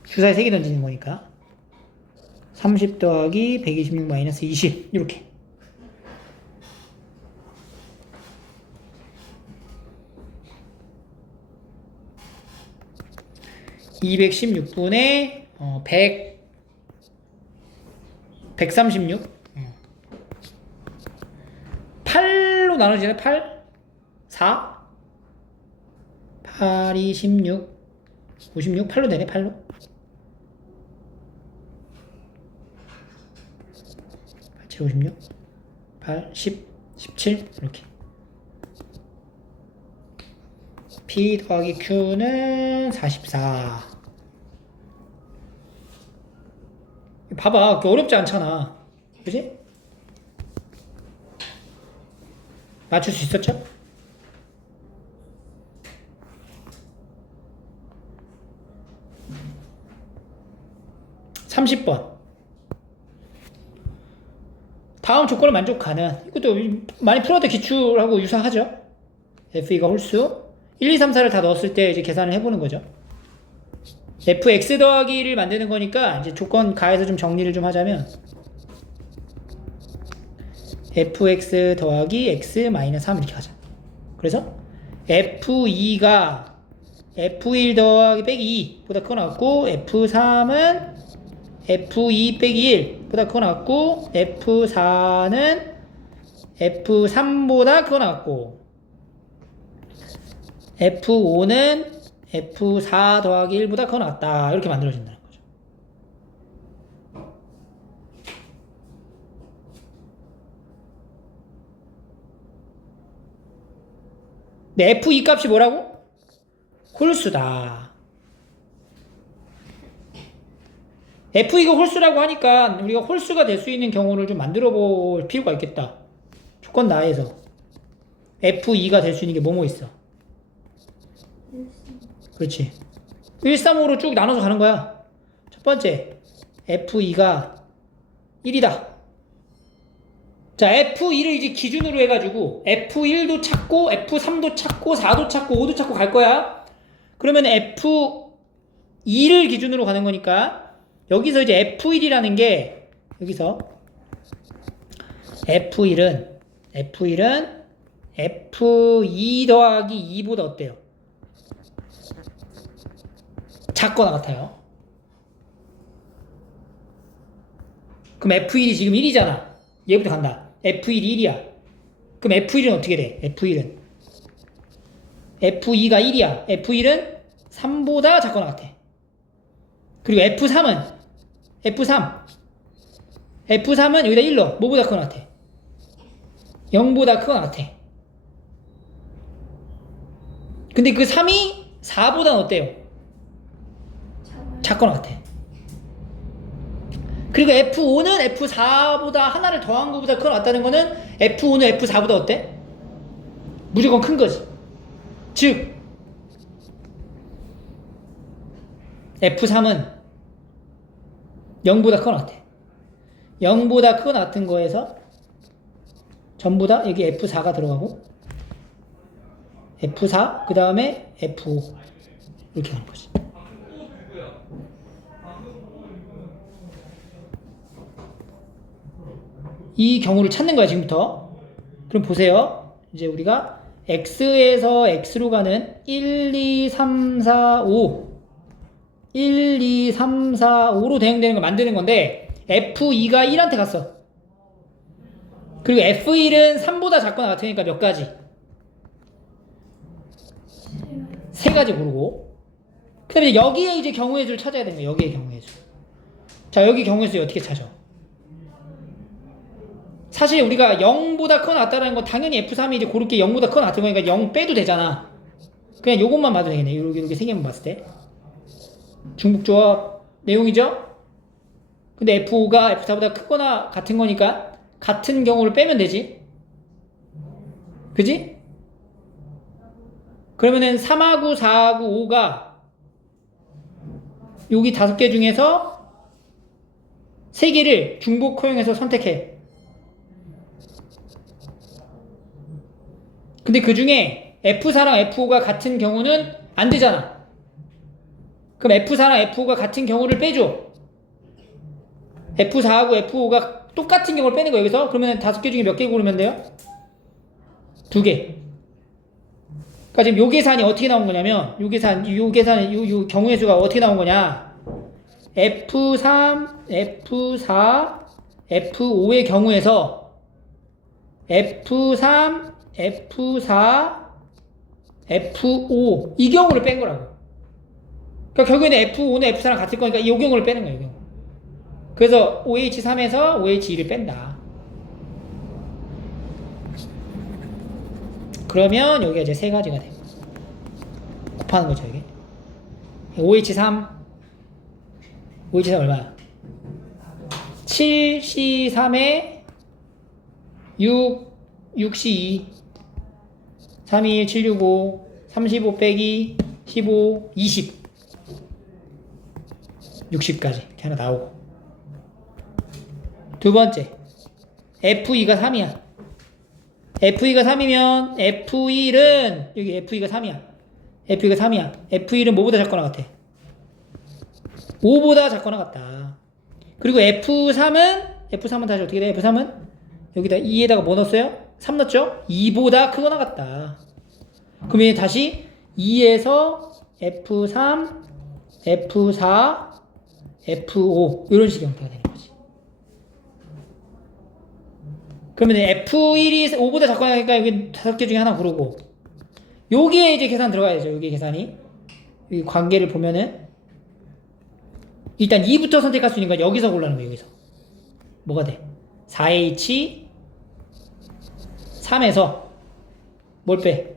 주사위 3개 던지는 거니까 30 더하기 126 마이너스 20 이렇게. (216분의 136 8로 나눠지네. 8 4 8 2 16 56 8로 되네. 8로 7 56 8 10 17 이렇게. P 더하기 Q는 44. 봐봐, 어렵지 않잖아. 그지? 맞출 수 있었죠? (30번) 다음 조건을 만족하는, 이것도 많이 풀어도 기출하고 유사하죠. F2가 홀수 1, 2, 3, 4를 다 넣었을 때 이제 계산을 해보는 거죠. fx 더하기를 만드는 거니까 이제 조건 가해서 좀 정리를 좀 하자면 fx 더하기 x 마이너스 3 이렇게 가자. 그래서 f2가 f1 더하기 빼기 2보다 크거나 같고 f3은 f2 빼기 1보다 크거나 같고 f4는 f3보다 크거나 같고 f5는 f4 더하기 1보다 크거나 같다. 이렇게 만들어진다는 거죠. 근데 f2 값이 뭐라고? 홀수다. f2가 홀수라고 하니까 우리가 홀수가 될 수 있는 경우를 좀 만들어 볼 필요가 있겠다. 조건 나에서 f2가 될 수 있는 게 뭐뭐 있어? 그렇지. 1, 3, 5로 쭉 나눠서 가는 거야. 첫 번째, F2가 1이다. 자, F2를 이제 기준으로 해가지고 F1도 찾고 F3도 찾고 4도 찾고 5도 찾고 갈 거야. 그러면 F2를 기준으로 가는 거니까 여기서 이제 F1이라는 게 여기서 F1은 F2 더하기 2보다 어때요? 작거나 같아요. 그럼 F1이 지금 1이잖아. 얘부터 간다. F1이 1이야. 그럼 F1은 어떻게 돼? F1은 F2가 1이야. F1은 3보다 작거나 같아. 그리고 F3은 여기다 1로 뭐보다 크거나 같아? 0보다 크거나 같아. 근데 그 3이 4보다는 어때요? 작거나 같아. 그리고 F5는 F4보다 하나를 더한 것보다 크거나 같다는 거는 F5는 F4보다 어때? 무조건 큰 거지. 즉 F3은 0보다 크거나 같아. 0보다 크거나 같은 거에서 전부 다 여기 F4가 들어가고 F4 그 다음에 F5 이렇게 가는 거지. 이 경우를 찾는 거야 지금부터. 그럼 보세요. 이제 우리가 X에서 X로 가는 1, 2, 3, 4, 5 1, 2, 3, 4, 5로 대응되는 걸 만드는 건데 F2가 1한테 갔어. 그리고 F1은 3보다 작거나 같으니까 몇 가지? 3가지 고르고 그 다음에 여기에 이제 경우의 수를 찾아야 되는 거야. 여기에 경우의 수. 자, 여기 경우의 수 어떻게 찾아? 사실 우리가 0보다 크거나 같다는 건 당연히 F3이 이제 고를 게 0보다 크거나 같은 거니까 0 빼도 되잖아. 그냥 요것만 봐도 되겠네. 이렇게 세 개만 봤을 때. 중복조합 내용이죠? 근데 F5가 F4보다 크거나 같은 거니까 같은 경우를 빼면 되지. 그지? 그러면은 3하고 4하고 5가 여기 5개 중에서 3개를 중복 허용해서 선택해. 근데 그 중에 F4랑 F5가 같은 경우는 안 되잖아. 그럼 F4랑 F5가 같은 경우를 빼줘. F4하고 F5가 똑같은 경우를 빼는 거야, 여기서. 그러면 5개 중에 몇 개 고르면 돼요? 2개. 그러니까 지금 요 계산이 어떻게 나온 거냐면, 요 경우의 수가 어떻게 나온 거냐. F3, F4, F5의 경우에서 F3, F4, F5 이 경우를 뺀 거라고. 그러니까 결국에는 F5는 F4랑 같을 거니까 이 경우를 빼는 거예요. 이 경우. 그래서 OH3에서 OH2를 뺀다. 그러면 여기가 이제 3가지가 돼. 곱하는 거죠, 이게. OH3 얼마야? 7C3에 6C2 321, 765 35 빼기 15 20 60까지 이렇게 하나 나오고. 두 번째 F2가 3이야. F2가 3이면 F1은 여기 F2가 3이야. F2가 3이야. F1은 뭐보다 작거나 같아? 5보다 작거나 같다. 그리고 F3은 다시 어떻게 돼? F3은 여기다 2에다가 뭐 넣었어요? 3 넣었죠? 2보다 크거나 같다. 그러면 다시 2에서 F3, F4, F5 이런 식의 형태가 되는 거지. 그러면 F1이 5보다 작거나 하니까 여기 5개 중에 하나 고르고 여기에 이제 계산 들어가야죠. 여기 계산이 여기 관계를 보면은 일단 2부터 선택할 수 있는 건 여기서 골라는 거예요. 여기서 뭐가 돼? 4H 3에서 뭘 빼?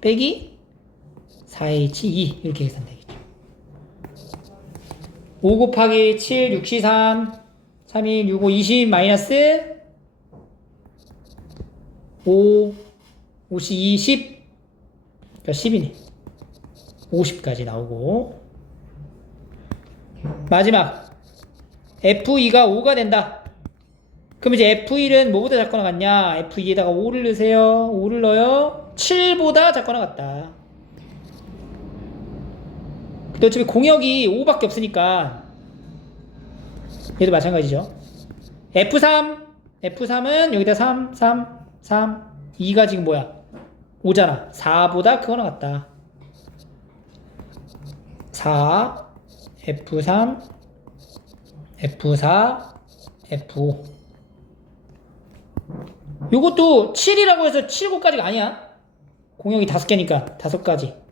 빼기 4H2 이렇게 계산되겠죠. 5 곱하기 7 6C3 31 65 20 마이너스 5 52 10 그러니까 10이네. 50까지 나오고 마지막 F2가 5가 된다. 그럼 이제 F1은 뭐보다 작거나 같냐? F2에다가 5를 넣으세요. 5를 넣어요. 7보다 작거나 같다. 근데 어차피 공역이 5밖에 없으니까 얘도 마찬가지죠. F3은 여기다 3, 2가 지금 뭐야? 5잖아. 4보다 크거나 같다. 4, F3, F4, F5. 요것도 7이라고 해서 7고까지가 아니야. 공역이 5개니까 5가지.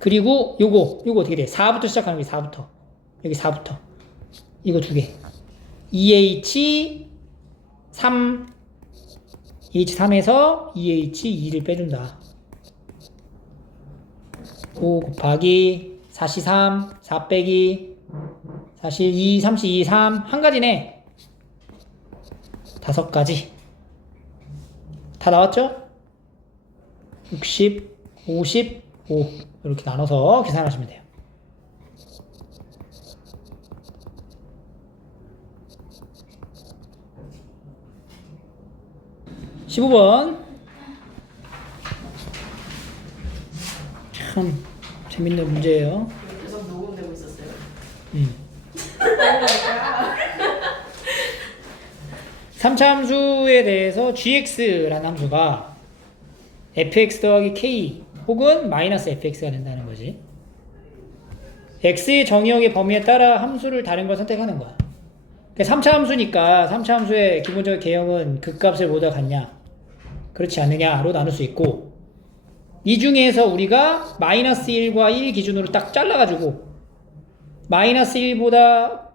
그리고 요거 어떻게 돼? 4부터 시작하는 게 4부터. 여기 4부터. 이거 2개. EH3, EH3에서 EH2를 빼준다. 5 곱하기 4C3, 4 빼기 4C2, 3C2, 3. 한 가지네. 5가지. 다 나왔죠? 60, 55. 이렇게 나눠서 계산하시면 돼요. (15번) 참 재밌는 문제예요. 계속 녹음되고 있었어요. 삼차함수에 대해서 gx라는 함수가 fx 더하기 k 혹은 마이너스 fx가 된다는 거지. x의 정의역의 범위에 따라 함수를 다른 걸 선택하는 거야. 3차 함수니까 3차 함수의 기본적인 개형은 극값을 모두 같냐 그렇지 않느냐로 나눌 수 있고, 이 중에서 우리가 마이너스 1과 1 기준으로 딱 잘라가지고 마이너스 1보다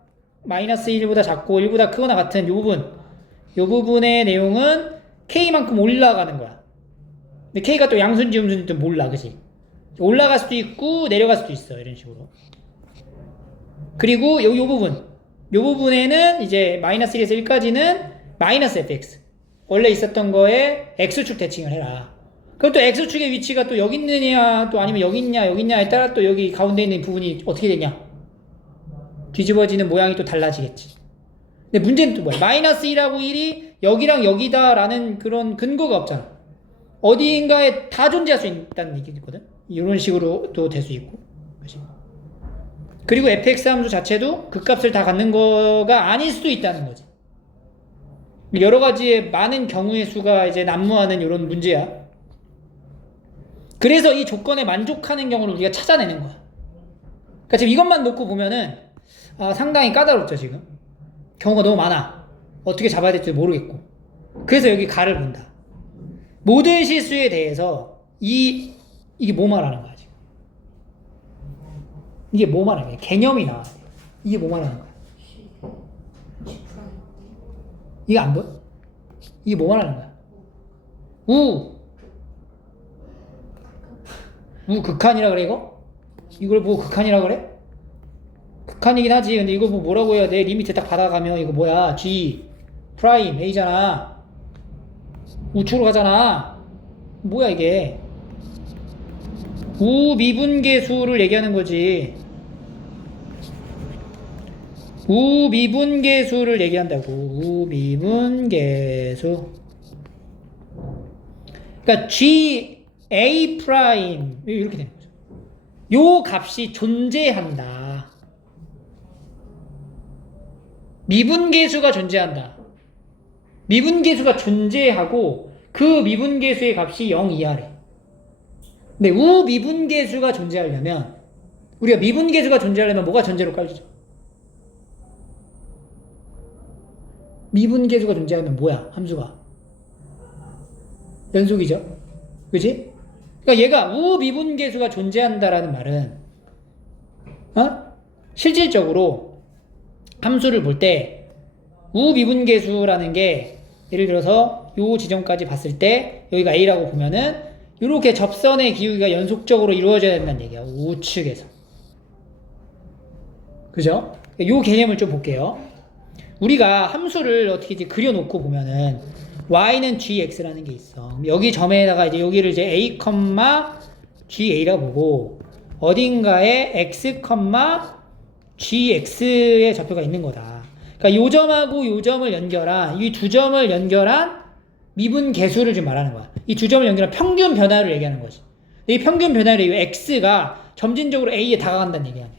작고 1보다 크거나 같은 요 부분의 내용은 k만큼 올라가는 거야. 근데 k가 또 양수인지 음수인지 몰라, 그치? 올라갈 수도 있고 내려갈 수도 있어, 이런 식으로. 그리고 요 부분에는 이제 마이너스 1에서 1까지는 마이너스 fx, 원래 있었던 거에 x축 대칭을 해라. 그럼 또 x축의 위치가 또 여기 있느냐 또 아니면 여기 있냐에 따라 또 여기 가운데 있는 부분이 어떻게 되냐, 뒤집어지는 모양이 또 달라지겠지. 근데 문제는 또 뭐야? 마이너스 1하고 1이 여기랑 여기다 라는 그런 근거가 없잖아. 어디인가에 다 존재할 수 있다는 얘기거든. 이런 식으로 또 될 수 있고. 그치? 그리고 fx 함수 자체도 극값을 다 갖는 거가 아닐 수도 있다는 거지. 여러 가지의 많은 경우의 수가 이제 난무하는 이런 문제야. 그래서 이 조건에 만족하는 경우를 우리가 찾아내는 거야. 그러니까 지금 이것만 놓고 보면은 상당히 까다롭죠, 지금. 경우가 너무 많아. 어떻게 잡아야 될지 모르겠고. 그래서 여기 가를 본다. 모든 실수에 대해서 이게 뭐 말하는 거야, 지금? 이게 뭐 말하는 거야? 개념이 나와야 돼. 이게 뭐 말하는 거야? 이게 안 보여? 이게 뭐 말하는 거야? 극한이라 그래, 이거? 이걸 보고 극한이라 그래? 극한이긴 하지. 근데 이거 뭐라고 해야 돼? 리미트 딱 받아가면 이거 뭐야? G 프라임 A잖아. 우측으로 가잖아. 뭐야 이게? 우미분계수를 얘기하는 거지. 우미분계수를 얘기한다고. 우미분계수. 그러니까 G A 프라임 이렇게 되는 거죠. 요 값이 존재한다. 미분계수가 존재한다. 미분계수가 존재하고 그 미분계수의 값이 0 이하래. 근데 우미분계수가 존재하려면, 우리가 미분계수가 존재하려면 뭐가 전제로 깔리죠? 미분계수가 존재하면 뭐야? 함수가 연속이죠. 그치? 그러니까 얘가 우미분계수가 존재한다라는 말은 실질적으로 함수를 볼 때 우미분계수라는 게, 예를 들어서 요 지점까지 봤을 때 여기가 A라고 보면은 이렇게 접선의 기울기가 연속적으로 이루어져야 된다는 얘기야. 우측에서. 그죠? 요 개념을 좀 볼게요. 우리가 함수를 어떻게 이제 그려놓고 보면은 y는 gx라는 게 있어. 여기 점에다가 이제 여기를 이제 a, ga라고 보고 어딘가에 x, gx의 좌표가 있는 거다. 그러니까 요 점하고 요 점을 연결한, 이 두 점을 연결한 미분계수를 지금 말하는 거야. 이 두 점을 연결한 평균 변화를 얘기하는 거지. 이 평균 변화를 이 x가 점진적으로 A에 다가간다는 얘기 아니야.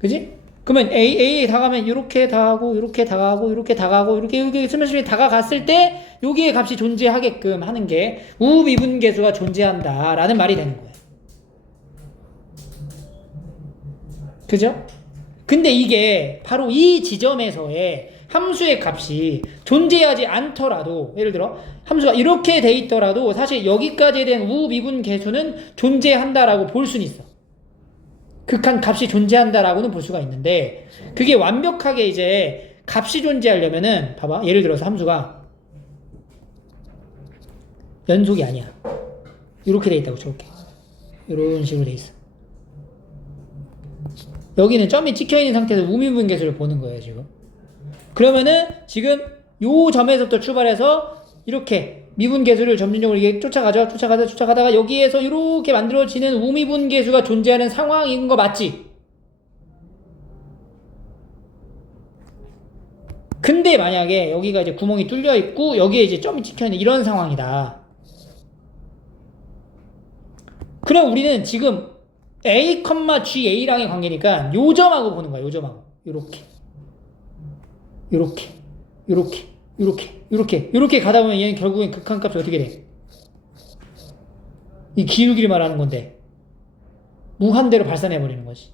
그지? 그러면 A에 다가면 이렇게 다가고 이렇게 다가고 이렇게 다가고 이렇게 스매시 다가갔을 때 여기에 값이 존재하게끔 하는 게 우미분계수가 존재한다라는 말이 되는 거예요. 그죠? 근데 이게 바로 이 지점에서의 함수의 값이 존재하지 않더라도, 예를 들어 함수가 이렇게 돼 있더라도 사실 여기까지에 대한 우미분 계수는 존재한다라고 볼 수는 있어. 극한 값이 존재한다라고는 볼 수가 있는데, 그게 완벽하게 이제 값이 존재하려면은 봐봐, 예를 들어서 함수가 연속이 아니야. 이렇게 돼 있다고, 저렇게 이런 식으로 돼 있어. 여기는 점이 찍혀있는 상태에서 우미분계수를 보는 거예요 지금. 그러면은 지금 요 점에서부터 출발해서 이렇게 미분계수를 점진적으로 이게 쫓아가다가 여기에서 이렇게 만들어지는 우미분계수가 존재하는 상황인 거 맞지? 근데 만약에 여기가 이제 구멍이 뚫려 있고 여기에 이제 점이 찍혀있는 이런 상황이다. 그럼 우리는 지금 A, GA랑의 관계니까 요 점하고 보는 거야. 요 점하고 요렇게 가다 보면 얘는 결국엔 극한값이 어떻게 돼? 이 기울기를 말하는 건데 무한대로 발산해 버리는 거지.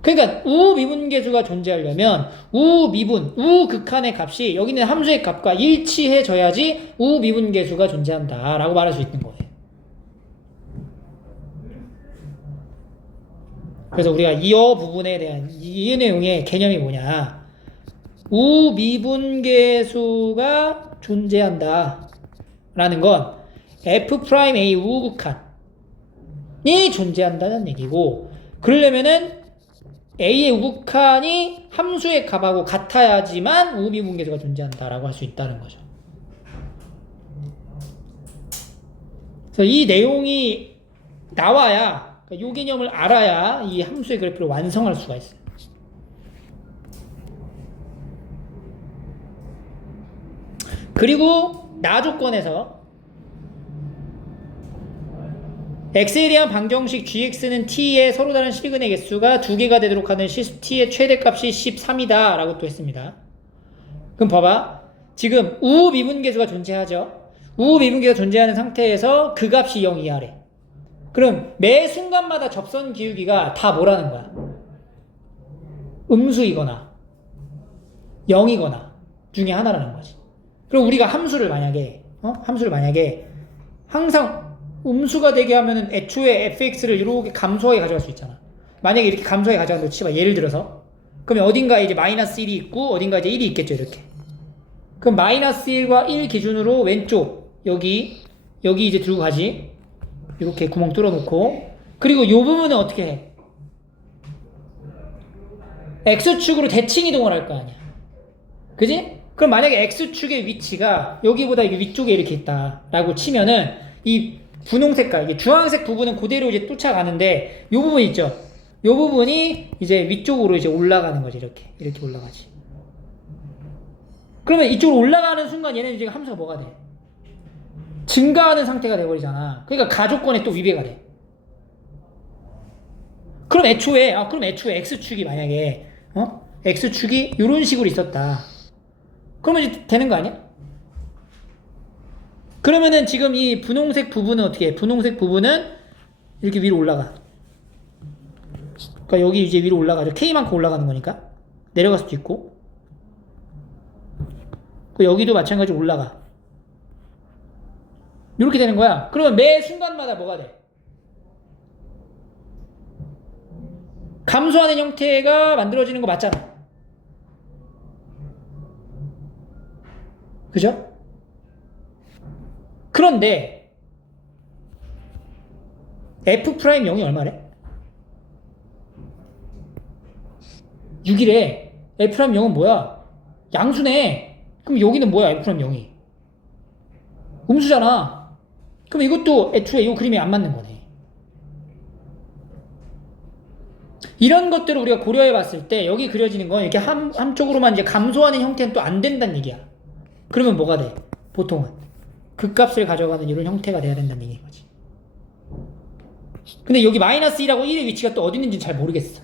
그러니까 우미분계수가 존재하려면 우극한의 값이 여기 있는 함수의 값과 일치해져야지 우미분계수가 존재한다라고 말할 수 있는 거예요. 그래서 우리가 이 부분에 대한 이 내용의 개념이 뭐냐, 우미분계수가 존재한다 라는 건 F'A 우극한이 존재한다는 얘기고, 그러려면은 A의 우극한이 함수의 값하고 같아야지만 우미분계수가 존재한다라고 할 수 있다는 거죠. 그래서 이 내용이 나와야, 이 개념을 알아야 이 함수의 그래프를 완성할 수가 있어요. 그리고 나 조건에서 x에 대한 방정식 gx는 t의 서로 다른 실근의 개수가 2개가 되도록 하는 t의 최대값이 13이다 라고 또 했습니다. 그럼 봐봐, 지금 우미분계수가 존재하죠. 우미분계수가 존재하는 상태에서 그 값이 0 이하래. 그럼 매 순간마다 접선 기울기가 다 뭐라는 거야? 음수이거나 0이거나 중에 하나라는 거지. 그럼 우리가 함수를 만약에 항상 음수가 되게 하면은 애초에 fx를 이렇게 감소하게 가져갈 수 있잖아. 만약에 이렇게 감소하게 가져간다고 치봐, 예를 들어서. 그러면 어딘가에 이제 마이너스 1이 있고 어딘가에 이제 1이 있겠죠, 이렇게. 그럼 마이너스 1과 1 기준으로 왼쪽 여기 이제 들고 가지. 이렇게 구멍 뚫어 놓고, 그리고 요 부분은 어떻게 해? x축으로 대칭 이동을 할 거 아니야. 그지? 그럼 만약에 x축의 위치가 여기보다 이게 위쪽에 이렇게 있다라고 치면은 이 분홍 색깔, 이게 주황색 부분은 그대로 이제 쫓아가는데 요 부분 있죠? 요 부분이 이제 위쪽으로 이제 올라가는 거지. 이렇게 올라가지. 그러면 이쪽으로 올라가는 순간 얘네는 지금 함수가 뭐가 돼? 증가하는 상태가 돼버리잖아. 그러니까 가조건에 또 위배가 돼. 그럼 애초에 x축이 만약에 x축이 이런 식으로 있었다. 그러면 이제 되는 거 아니야? 그러면은 지금 이 분홍색 부분은 어떻게 해? 분홍색 부분은 이렇게 위로 올라가. 그러니까 여기 이제 위로 올라가죠. K만큼 올라가는 거니까. 내려갈 수도 있고. 여기도 마찬가지로 올라가. 이렇게 되는 거야. 그러면 매 순간마다 뭐가 돼? 감소하는 형태가 만들어지는 거 맞잖아. 그죠? 그런데 F'0이 얼마래? 6이래. F'0은 뭐야? 양수네. 그럼 여기는 뭐야? F'0이 음수잖아. 그럼 이것도 애초에 이 그림이 안 맞는 거네. 이런 것들을 우리가 고려해 봤을 때 여기 그려지는 건 이렇게 한쪽으로만 이제 감소하는 형태는 또 안 된다는 얘기야. 그러면 뭐가 돼? 보통은 극값을 가져가는 이런 형태가 돼야 된다는 얘기인 거지. 근데 여기 마이너스 1하고 1의 위치가 또 어디 있는지 잘 모르겠어.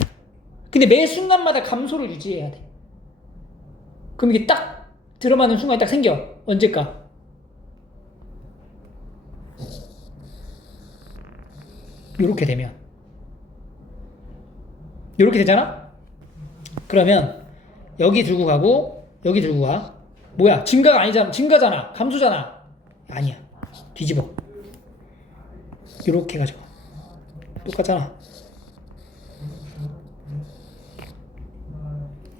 근데 매 순간마다 감소를 유지해야 돼. 그럼 이게 딱 들어맞는 순간이 딱 생겨. 언제까? 요렇게 되면. 요렇게 되잖아? 그러면 여기 들고 가고 여기 들고 가. 뭐야? 증가가 아니잖아. 증가잖아. 감소잖아. 아니야. 뒤집어. 요렇게 가져가. 똑같잖아.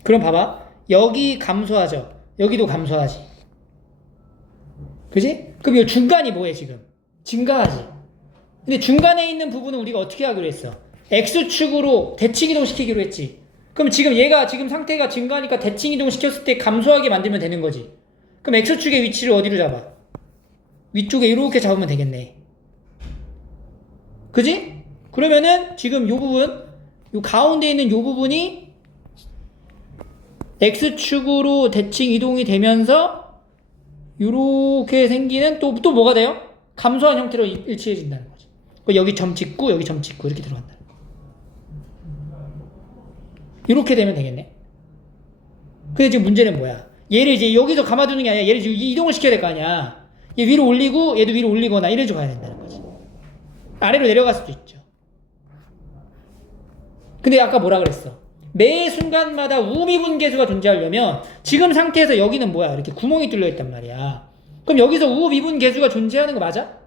그럼 봐봐. 여기 감소하죠. 여기도 감소하지. 그지? 그럼 이 중간이 뭐해 지금? 증가하지. 근데 중간에 있는 부분은 우리가 어떻게 하기로 했어? X축으로 대칭 이동시키기로 했지. 그럼 지금 얘가 지금 상태가 증가하니까 대칭 이동시켰을 때 감소하게 만들면 되는 거지. 그럼 X축의 위치를 어디로 잡아? 위쪽에 이렇게 잡으면 되겠네. 그지? 그러면은 지금 요 부분, 요 가운데 있는 요 부분이 X축으로 대칭 이동이 되면서 요렇게 생기는 또 뭐가 돼요? 감소한 형태로 일치해진다는 거지. 여기 점 찍고 여기 점 찍고 이렇게 들어간다. 이렇게 되면 되겠네. 근데 지금 문제는 뭐야? 얘를 이제 여기서 감아두는 게 아니라 얘를 지금 이동을 시켜야 될 거 아니야. 얘 위로 올리고 얘도 위로 올리거나 이래줘 가야 된다는 거지. 아래로 내려갈 수도 있죠. 근데 아까 뭐라 그랬어? 매 순간마다 우미분계수가 존재하려면 지금 상태에서 여기는 뭐야? 이렇게 구멍이 뚫려 있단 말이야. 그럼 여기서 우미분계수가 존재하는 거 맞아?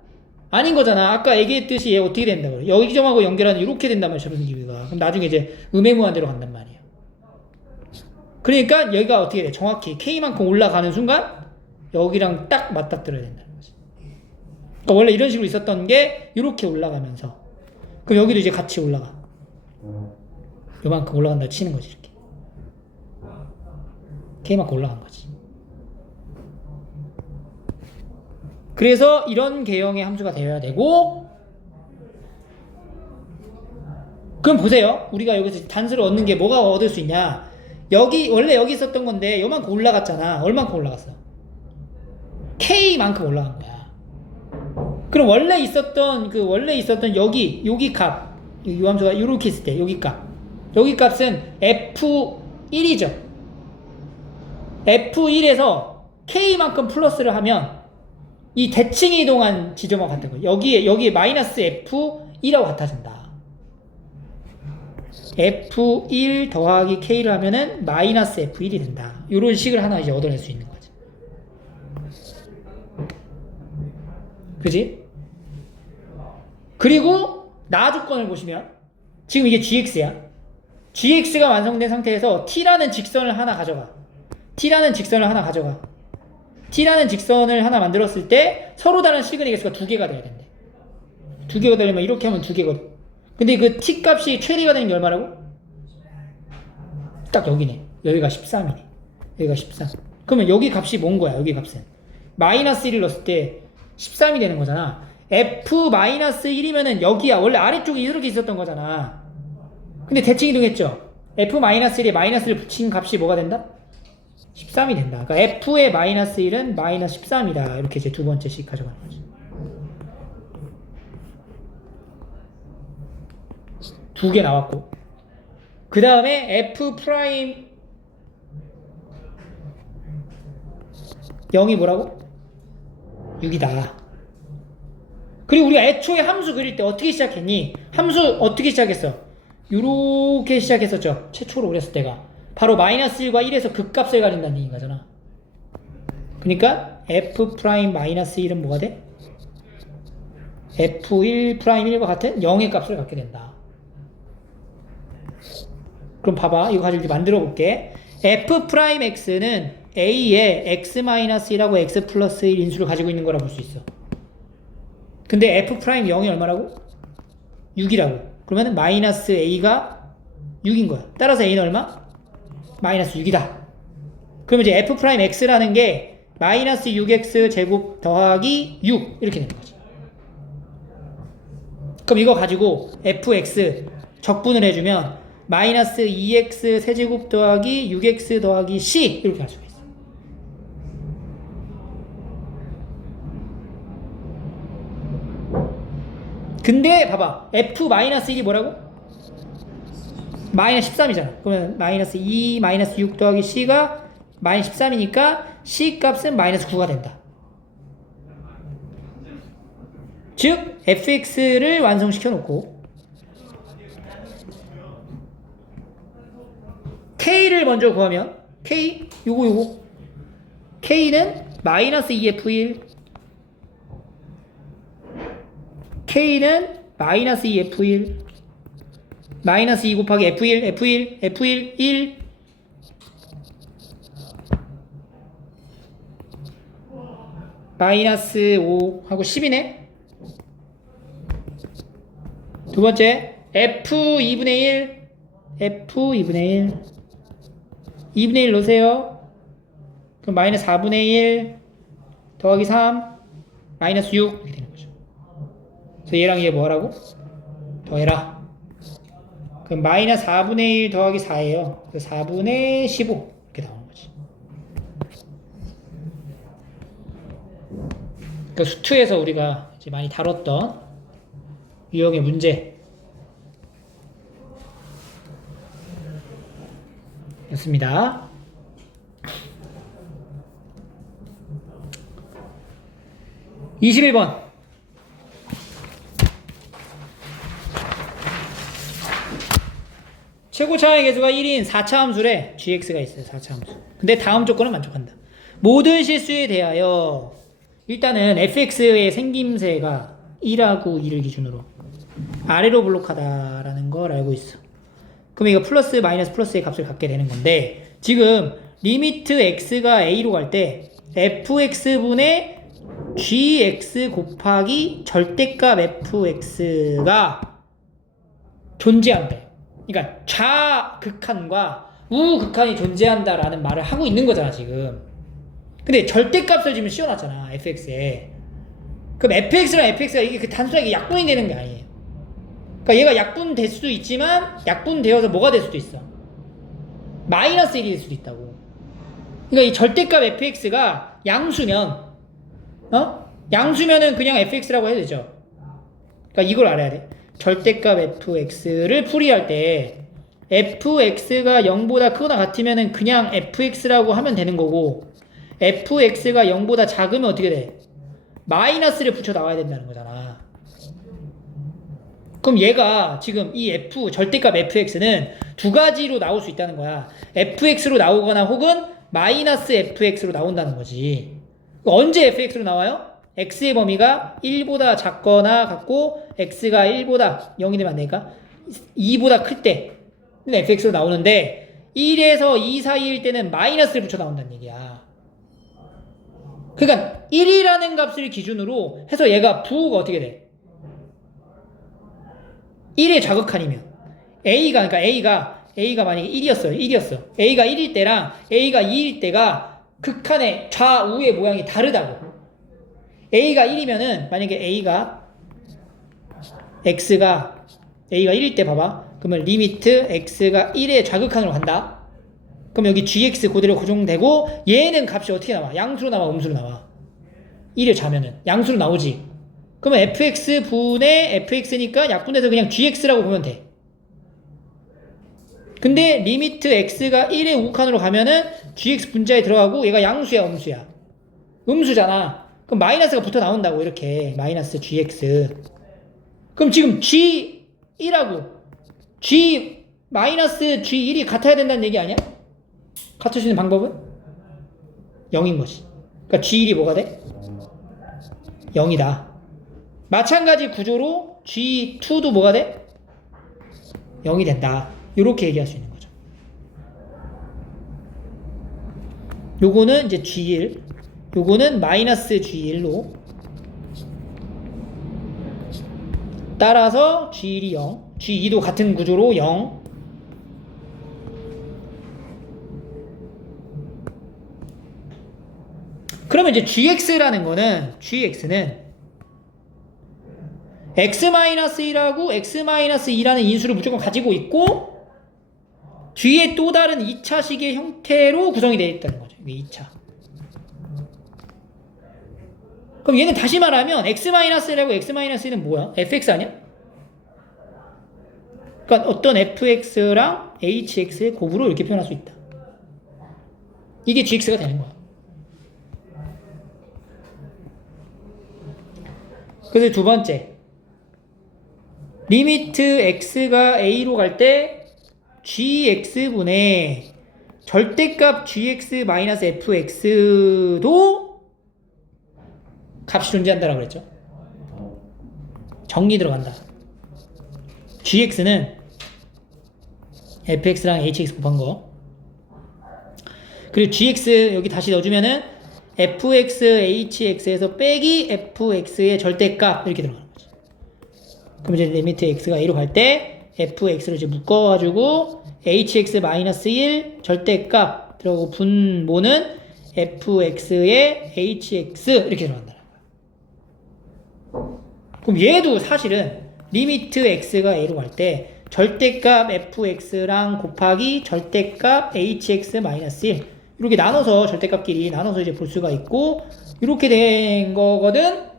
아닌 거잖아. 아까 얘기했듯이 얘 어떻게 된다고 그래? 여기 점하고 연결하는 이렇게 된단 말이야. 접근 기비가. 그럼 나중에 이제 음해무한대로 간단 말이야. 그러니까 여기가 어떻게 돼? 정확히 K만큼 올라가는 순간 여기랑 딱 맞닥뜨려야 된다는 거지. 그러니까 원래 이런 식으로 있었던 게 이렇게 올라가면서 그럼 여기도 이제 같이 올라가. 요만큼 올라간다 치는 거지 이렇게. K만큼 올라간 거지. 그래서 이런 개형의 함수가 되어야 되고, 그럼 보세요. 우리가 여기서 단수를 얻는 게 뭐가 얻을 수 있냐? 원래 여기 있었던 건데 요만큼 올라갔잖아. 얼만큼 올라갔어? K만큼 올라간 거야. 그럼 원래 있었던 여기 값, 이 함수가 이렇게 있을 때 여기 값은 F1이죠. F1에서 K만큼 플러스를 하면 이 대칭 이동한 지점과 같은 거예요. 여기에 마이너스 F1하고 같아진다. F1 더하기 K를 하면은 마이너스 F1이 된다. 이런 식을 하나 이제 얻어낼 수 있는 거지. 그지? 그리고 나 조건을 보시면 지금 이게 GX야. GX가 완성된 상태에서 T라는 직선을 하나 가져가. T라는 직선을 하나 만들었을 때 서로 다른 시그널 개수가 2개가 돼야 된대. 2개가 되려면 이렇게 하면 2개거든. 근데 그 T 값이 최대가 되는 게 얼마라고? 딱 여기네. 여기가 13이네. 여기가 13. 그러면 여기 값이 뭔 거야? 여기 값은 마이너스 1을 넣었을 때 13이 되는 거잖아. F-1이면은 여기야. 원래 아래쪽에 이렇게 있었던 거잖아. 근데 대칭 이동했죠. F-1에 마이너스를 붙인 값이 뭐가 된다? 13이 된다. 그러니까 F의 마이너스 1은 마이너스 13이다. 이렇게 이제 두 번째씩 가져가는 거지. 두 개 나왔고. 그 다음에 F 프라임 0이 뭐라고? 6이다. 그리고 우리가 애초에 함수 그릴 때 어떻게 시작했니? 함수 어떻게 시작했어? 요렇게 시작했었죠. 최초로 그렸을 때가. 바로 마이너스 1과 1에서 극값을 가린다는 얘기인 거잖아. 그러니까 F 프라임 마이너스 1은 뭐가 돼? F1 프라임 1과 같은 0의 값을 갖게 된다. 그럼 봐봐. 이거 가지고 만들어 볼게. F 프라임 X는 A에 X 마이너스 1하고 X 플러스 1 인수를 가지고 있는 거라 볼 수 있어. 근데 F 프라임 0이 얼마라고? 6이라고. 그러면 마이너스 A가 6인 거야. 따라서 A는 얼마? 마이너스 6이다. 그러면 이제 F 프라임 X라는 게 마이너스 6X 제곱 더하기 6 이렇게 되는 거지. 그럼 이거 가지고 fx 적분을 해주면 마이너스 2x 세제곱 더하기 6x 더하기 c 이렇게 할 수가 있어. 근데 봐봐 F-1이 뭐라고? 마이너스 13이잖아. 그러면 마이너스 2 마이너스 6 더하기 C가 마이너스 13이니까 C 값은 마이너스 9가 된다. 즉 fx를 완성시켜 놓고 k를 먼저 구하면 k 요거 k는 마이너스 2f1 k는 마이너스 2f1 마이너스 2 곱하기 f1 1 마이너스 5 하고 10이네. 두 번째 f 2분의 1 2분의 1 넣으세요. 그럼 마이너스 4분의 1 더하기 3 마이너스 6 이렇게 되는 거죠. 그래서 얘랑 얘 뭐하라고? 더해라. 그럼 마이너스 4분의 1 더하기 4예요. 그래서 4분의 15 이렇게 나오는 거지. 그러니까 수투에서 우리가 이제 많이 다뤘던 유형의 문제 였습니다. (21번) 최고차의 개수가 1인 4차 함수래. gx가 있어요. 4차 함수. 근데 다음 조건은 만족한다. 모든 실수에 대하여 일단은 fx의 생김새가 1하고 2를 기준으로 아래로 블록하다라는 걸 알고 있어. 그럼 이거 플러스 마이너스 플러스의 값을 갖게 되는 건데 지금 리미트 x가 a로 갈 때 fx분의 gx 곱하기 절대값 fx가 존재한다. 그러니까 좌극한과 우극한이 존재한다라는 말을 하고 있는 거잖아 지금. 근데 절대값을 지금 씌워놨잖아 fx에. 그럼 fx랑 fx가 이게 그 단순하게 약분이 되는 게 아니에요. 그러니까 얘가 약분될 수도 있지만 약분되어서 뭐가 될 수도 있어? 마이너스 1이 될 수도 있다고. 그러니까 이 절대값 fx가 양수면 양수면은 그냥 fx라고 해도 되죠. 그러니까 이걸 알아야 돼. 절대값 fx를 풀이할 때 fx가 0보다 크거나 같으면은 그냥 fx라고 하면 되는 거고 fx가 0보다 작으면 어떻게 돼? 마이너스를 붙여 나와야 된다는 거잖아. 그럼 얘가 지금 이 절대값 fx는 두 가지로 나올 수 있다는 거야. fx로 나오거나 혹은 마이너스 fx로 나온다는 거지. 언제 fx로 나와요? x의 범위가 1보다 작거나 같고 x가 1보다 0이 되면 안 되니까 2보다 클 때는 fx로 나오는데 1에서 2 사이일 때는 마이너스를 붙여 나온다는 얘기야. 그러니까 1이라는 값을 기준으로 해서 얘가 부호가 어떻게 돼? 1의 좌극한이면 그러니까 A가 만약에 1이었어. A가 1일 때랑 A가 2일 때가 극한의 좌우의 모양이 다르다고. A가 1이면은 만약에 X가 1일 때 봐봐. 그러면 리미트 X가 1의 좌극한으로 간다. 그럼 여기 GX 그대로 고정되고 얘는 값이 어떻게 나와? 양수로 나와? 음수로 나와? 1을 자면은 양수로 나오지. 그러면 fx 분의 fx니까 약분해서 그냥 gx라고 보면 돼. 근데 리미트 x가 1의 우극한으로 가면은 gx 분자에 들어가고 얘가 양수야 음수야? 음수잖아. 그럼 마이너스가 붙어 나온다고. 이렇게 마이너스 gx. 그럼 지금 g1하고 g 마이너스 g1이 같아야 된다는 얘기 아니야? 같을 수 있는 방법은 0인 거지. 그러니까 g1이 뭐가 돼? 0이다. 마찬가지 구조로 G2도 뭐가 돼? 0이 된다. 이렇게 얘기할 수 있는 거죠. 요거는 이제 G1, 요거는 마이너스 G1로 따라서 G1이 0, G2도 같은 구조로 0. 그러면 이제 GX는 x-1하고 x-2라는 인수를 무조건 가지고 있고 뒤에 또 다른 2차식의 형태로 구성이 되어 있다는 거죠. 이게 2차. 그럼 얘는 다시 말하면 x-1하고 x-1은 뭐야? fx 아니야? 그러니까 어떤 fx랑 hx의 곱으로 이렇게 표현할 수 있다. 이게 gx가 되는 거야. 그래서 두 번째, 리미트 x가 a로 갈 때 gx분의 절대값 gx-fx도 값이 존재한다라고 그랬죠. 정리 들어간다. gx는 fx랑 hx 곱한 거. 그리고 gx 여기 다시 넣어주면은 fx, hx에서 빼기 fx의 절대값 이렇게 들어가는 거지. 그럼 이제 리미트 x가 a로 갈 때 fx를 이제 묶어가지고 hx-1 절대값 들어가고 분모는 fx의 hx 이렇게 들어간다. 그럼 얘도 사실은 리미트 x가 a로 갈 때 절대값 fx랑 곱하기 절대값 hx-1 이렇게 나눠서 절대값끼리 나눠서 이제 볼 수가 있고 이렇게 된 거거든.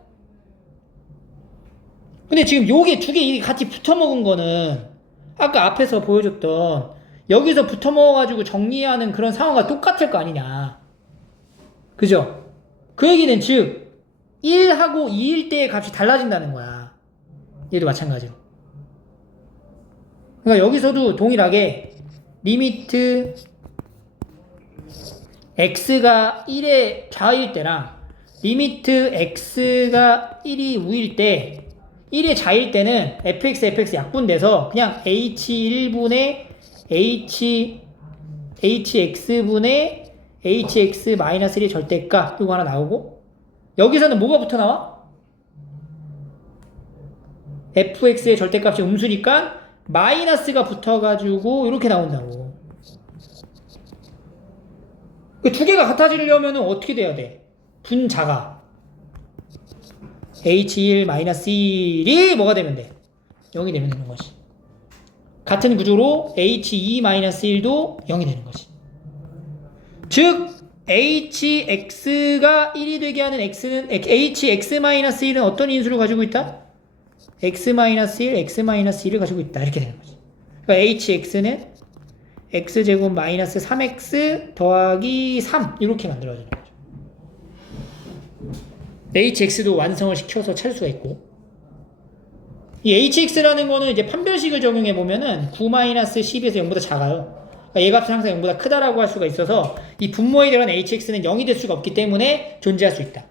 근데 지금 요게 두 개 같이 붙어 먹은 거는 아까 앞에서 보여줬던 여기서 붙어 먹어가지고 정리하는 그런 상황과 똑같을 거 아니냐. 그죠? 그 얘기는 즉 1하고 2일 때의 값이 달라진다는 거야. 얘도 마찬가지로. 그러니까 여기서도 동일하게 리미트 x가 1의 좌일 때랑 리미트 x가 1이 우일 때 1의 좌일 때는 fx 약분돼서 그냥 h1분의 hx분의 hx-1의 절대값 이거 하나 나오고 여기서는 뭐가 붙어 나와? fx의 절대값이 음수니까 마이너스가 붙어가지고 이렇게 나온다고. 두 개가 같아지려면 어떻게 돼야 돼? 분자가 h1-1이 뭐가 되면 돼? 0이 되면 되는 거지. 같은 구조로 h2-1도 0이 되는 거지. 즉 hx가 1이 되게 하는 hx-1은 어떤 인수를 가지고 있다? x-1, x-1을 가지고 있다. 이렇게 되는 거지. 그러니까 hx는 x제곱 마이너스 3x 더하기 3 이렇게 만들어지는 거죠. hx도 완성을 시켜서 찾을 수가 있고 이 hx라는 거는 이제 판별식을 적용해 보면은 9-10에서 0보다 작아요. 그러니까 얘 값은 항상 0보다 크다라고 할 수가 있어서 이 분모에 들어간 hx는 0이 될 수가 없기 때문에 존재할 수 있다.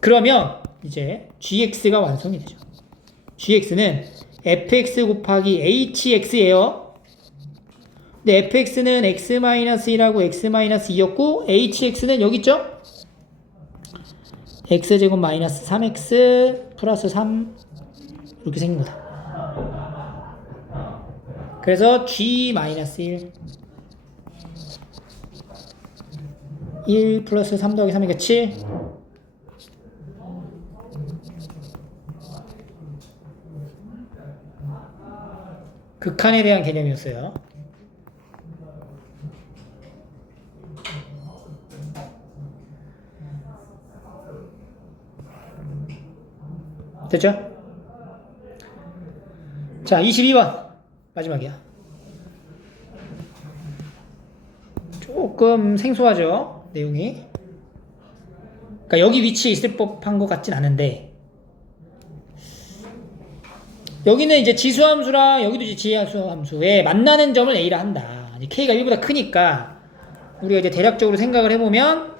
그러면 이제 gx가 완성이 되죠. gx는 fx 곱하기 hx예요. 근데 fx는 x-1하고 x-2였고 hx는 여기 있죠? x제곱 마이너스 3x 플러스 3 이렇게 생긴 거다. 그래서 g-1 1 플러스 3 더하기 3이니까 7 극한에 대한 개념이었어요. 됐죠? 자, 22번 마지막이야. 조금 생소하죠? 내용이. 그러니까 여기 위치에 있을 법한 것 같진 않은데 여기는 이제 지수함수랑 여기도 이제 지수함수에 만나는 점을 A라 한다. 이제 K가 1보다 크니까 우리가 이제 대략적으로 생각을 해보면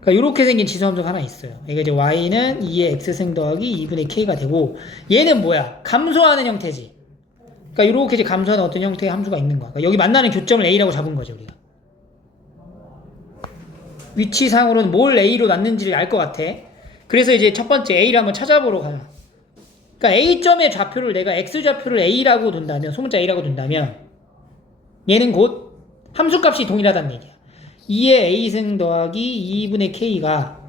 그러니까 이렇게 생긴 지수함수가 하나 있어요. 이게 이제 Y는 2의 X승 더하기 2분의 K가 되고 얘는 뭐야? 감소하는 형태지. 그러니까 이렇게 이제 감소하는 어떤 형태의 함수가 있는 거야. 그러니까 여기 만나는 교점을 A라고 잡은 거죠, 우리가. 위치상으로는 뭘 A로 놨는지를 알 것 같아. 그래서 이제 첫 번째 A를 한번 찾아보러 가자. 그러니까 A점의 좌표를 내가 X좌표를 A라고 둔다면, 소문자 A라고 둔다면 얘는 곧 함수값이 동일하다는 얘기야. 2의 A승 더하기 2분의 K가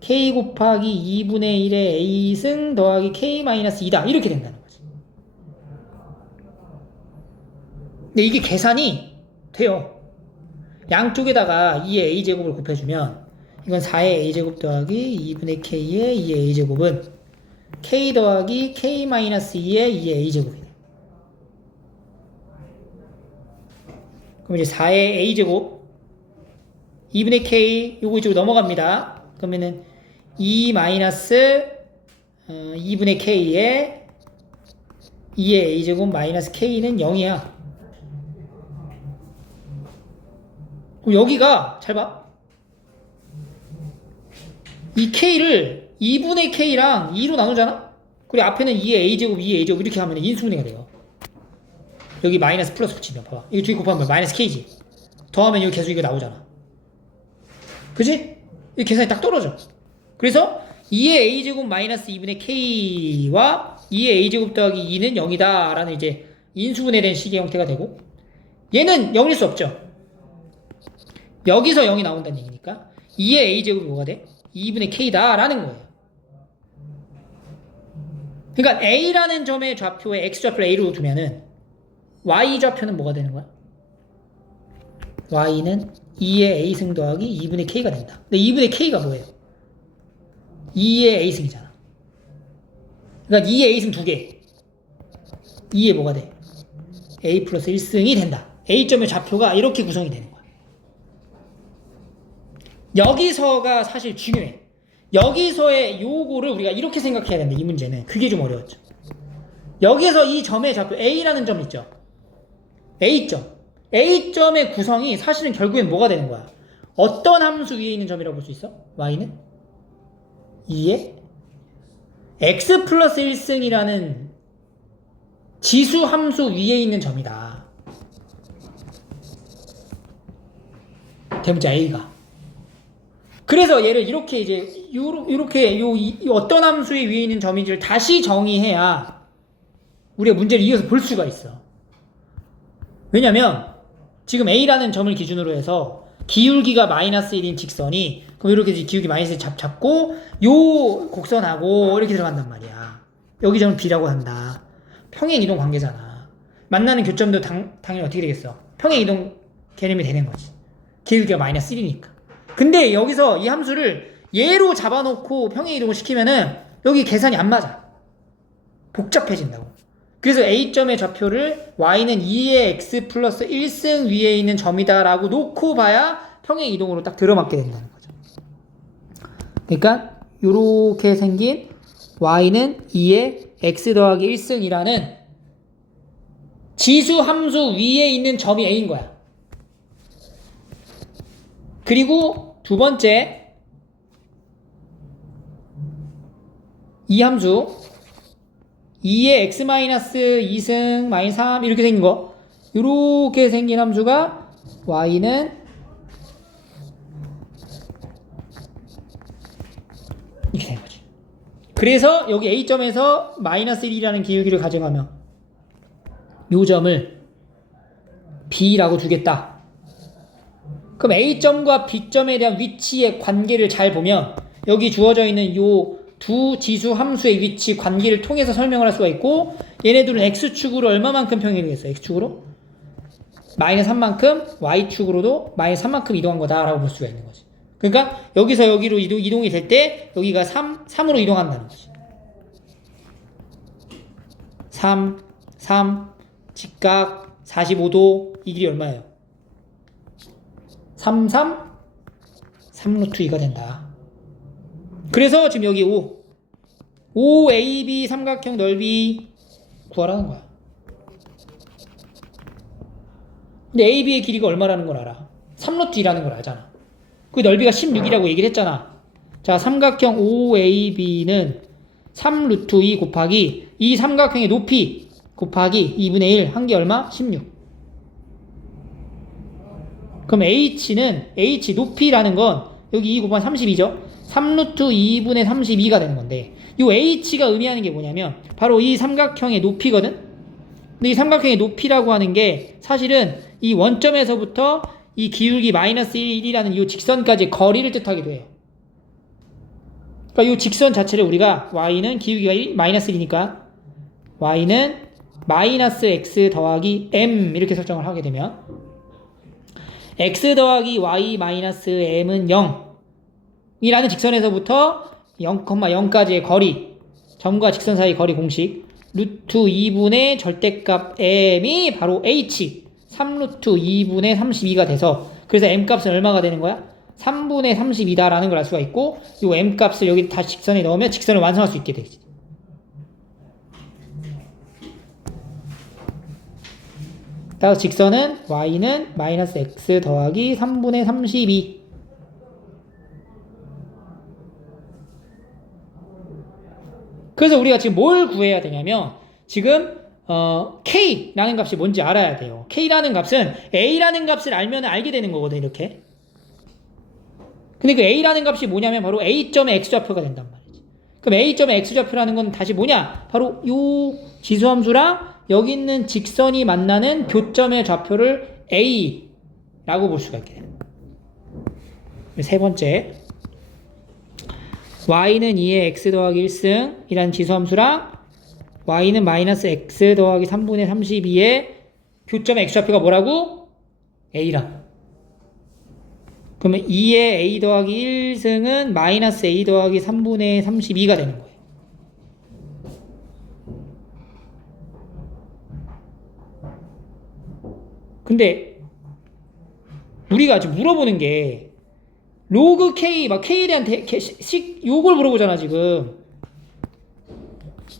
K 곱하기 2분의 1의 A승 더하기 K-2다. 이렇게 된다는 거지. 근데 이게 계산이 돼요. 양쪽에다가 2의 a제곱을 곱해주면 이건 4의 a제곱 더하기 2분의 k의 2의 a제곱은 k 더하기 k-2의 2의 a제곱이 돼요. 그럼 이제 4의 a제곱 2분의 k 요거 이쪽으로 넘어갑니다. 그러면은 2 마이너스 2분의 k의 2의 a제곱 마이너스 k는 0이야. 그럼 여기가 잘 봐. 이 k를 2분의 k랑 2로 나누잖아? 그리고 앞에는 2의 a제곱 2의 a제곱 이렇게 하면 인수분해가 돼요. 여기 마이너스 플러스 붙이면 봐봐. 이거 두 개 곱하면 마이너스 k지. 더하면 여기 계속 이거 나오잖아. 그지? 이 계산이 딱 떨어져. 그래서 2의 a제곱 마이너스 2분의 k와 2의 a제곱 더하기 2는 0이다 라는 이제 인수분해된 식의 형태가 되고, 얘는 0일 수 없죠. 여기서 0이 나온다는 얘기니까 2의 a제곱이 뭐가 돼? 2분의 k다 라는 거예요. 그러니까 a라는 점의 좌표에 x좌표를 a로 두면은 y좌표는 뭐가 되는 거야? y는 2의 a승 더하기 2분의 k가 된다. 근데 2분의 k가 뭐예요? 2의 a승이잖아. 그러니까 2의 a승 2개 2의 뭐가 돼? a 플러스 1승이 된다. a점의 좌표가 이렇게 구성이 되는 거야. 여기서가 사실 중요해. 여기서의 요거를 우리가 이렇게 생각해야 된다. 이 문제는 그게 좀 어려웠죠. 여기서 이 점의 좌표 a라는 점 있죠. a점의 구성이 사실은 결국엔 뭐가 되는 거야? 어떤 함수 위에 있는 점이라고 볼 수 있어? y는 2의 x 플러스 1승이라는 지수 함수 위에 있는 점이다. 대문자 a가. 그래서 얘를 이렇게 이제 이렇게 어떤 함수 위에 있는 점인지를 다시 정의해야 우리가 문제를 이어서 볼 수가 있어. 왜냐면 지금 a라는 점을 기준으로 해서 기울기가 마이너스 1인 직선이 그럼 이렇게 기울기 마이너스 1 잡고 요 곡선하고 이렇게 들어간단 말이야. 여기 점을 b라고 한다. 평행이동 관계잖아. 만나는 교점도 당연히 어떻게 되겠어? 평행이동 개념이 되는 거지. 기울기가 마이너스 1이니까. 근데 여기서 이 함수를 얘로 잡아놓고 평행이동을 시키면은 여기 계산이 안 맞아. 복잡해진다고. 그래서 a점의 좌표를 y는 2의 x 플러스 1승 위에 있는 점이다 라고 놓고 봐야 평행이동으로 딱 들어맞게 된다는 거죠. 그러니까 요렇게 생긴 y는 2의 x 더하기 1승이라는 지수 함수 위에 있는 점이 a인 거야. 그리고 두 번째, 이 함수 2의 x-2승 마이너스 3 이렇게 생긴 거, 이렇게 생긴 함수가 y는 이렇게 된 거지. 그래서 여기 a점에서 마이너스 1이라는 기울기를 가져가면 이 점을 b라고 주겠다. 그럼 a점과 b점에 대한 위치의 관계를 잘 보면 여기 주어져 있는 요 두 지수 함수의 위치 관계를 통해서 설명을 할 수가 있고, 얘네들은 x축으로 얼마만큼 평행이겠어? x축으로? 마이너스 3만큼, y축으로도 마이너스 3만큼 이동한 거다라고 볼 수가 있는 거지. 그러니까 여기서 여기로 이동이 될 때 여기가 3으로 이동한다는 거지. 3, 직각 45도, 이 길이 얼마예요? 3 루트 2가 된다. 그래서 지금 여기 OAB 삼각형 넓이 구하라는 거야. 근데 AB의 길이가 얼마라는 걸 알아? 3 루트 2라는 걸 알잖아. 그 넓이가 16이라고 얘기를 했잖아. 자, 삼각형 OAB는 3 루트 2 곱하기 이 삼각형의 높이 곱하기 2분의 1 한 게 얼마? 16. 그럼 H 높이라는 건 여기 2 곱하기 32죠. 3 루트 2분의 32가 되는 건데, 이 H가 의미하는 게 뭐냐면 바로 이 삼각형의 높이거든. 근데 이 삼각형의 높이라고 하는 게 사실은 이 원점에서부터 이 기울기 마이너스 1이라는 이 직선까지 거리를 뜻하기도 해요. 그러니까 이 직선 자체를 우리가 y는 기울기가 마이너스 1이니까 y는 마이너스 x 더하기 m 이렇게 설정을 하게 되면 x 더하기 y 마이너스 m은 0 이라는 직선에서부터 0,0까지의 거리, 점과 직선 사이 거리 공식 루트 2분의 절대값 m이 바로 h 3루트 2분의 32가 돼서, 그래서 m값은 얼마가 되는 거야? 3분의 32다라는 걸 알 수가 있고, 이 m값을 여기 다시 직선에 넣으면 직선을 완성할 수 있게 되지. 따라서 직선은 y는 마이너스 x 더하기 3분의 32. 그래서 우리가 지금 뭘 구해야 되냐면, 지금 k라는 값이 뭔지 알아야 돼요. k라는 값은 a라는 값을 알면 알게 되는 거거든, 이렇게. 근데 그 a라는 값이 뭐냐면 바로 a점의 x좌표가 된단 말이지. 그럼 a점의 x좌표라는 건 다시 뭐냐? 바로 요 지수함수랑 여기 있는 직선이 만나는 교점의 좌표를 a라고 볼 수가 있게 돼요. 세 번째, y는 2의 x 더하기 1승 이라는 지수함수랑 y는 마이너스 x 더하기 3분의 32의 교점의 x좌표가 뭐라고? a라. 그러면 2의 a 더하기 1승은 마이너스 a 더하기 3분의 32가 되는 거예요. 근데 우리가 지금 물어보는 게 로그 k, 막 k에 대한 식, 요걸 물어보잖아, 지금.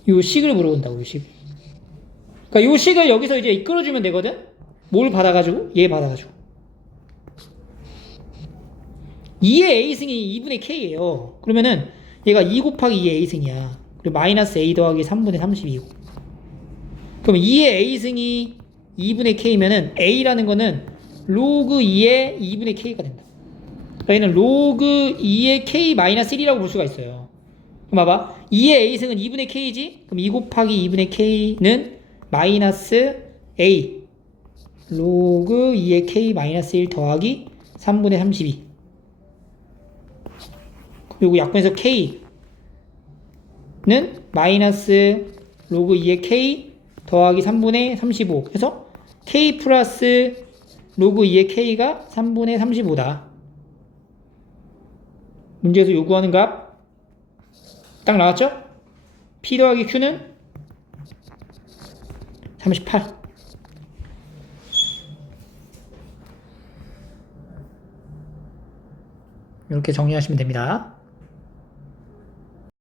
요 식을 물어본다고, 요 식. 그러니까 요 식을 여기서 이제 이끌어주면 되거든? 뭘 받아가지고? 얘 받아가지고. 2의 a승이 2분의 k예요. 그러면은 얘가 2 곱하기 2의 a승이야. 그리고 마이너스 a 더하기 3분의 32고. 그럼 2의 a승이 2분의 k면은 a라는 거는 로그 2의 2분의 k가 된다. 그러니까 얘는 로그 2의 k 마이너스 1이라고 볼 수가 있어요. 그럼 봐봐. 2의 a승은 2분의 k지? 그럼 2 곱하기 2분의 k는 마이너스 a 로그 2의 k 마이너스 1 더하기 3분의 32. 그리고 약분해서 k는 마이너스 로그 2의 k 더하기 3분의 35 해서 k 플러스 로그 2의 k가 3분의 35다. 문제에서 요구하는 값 딱 나왔죠? p 더하기 q는 38. 이렇게 정리하시면 됩니다.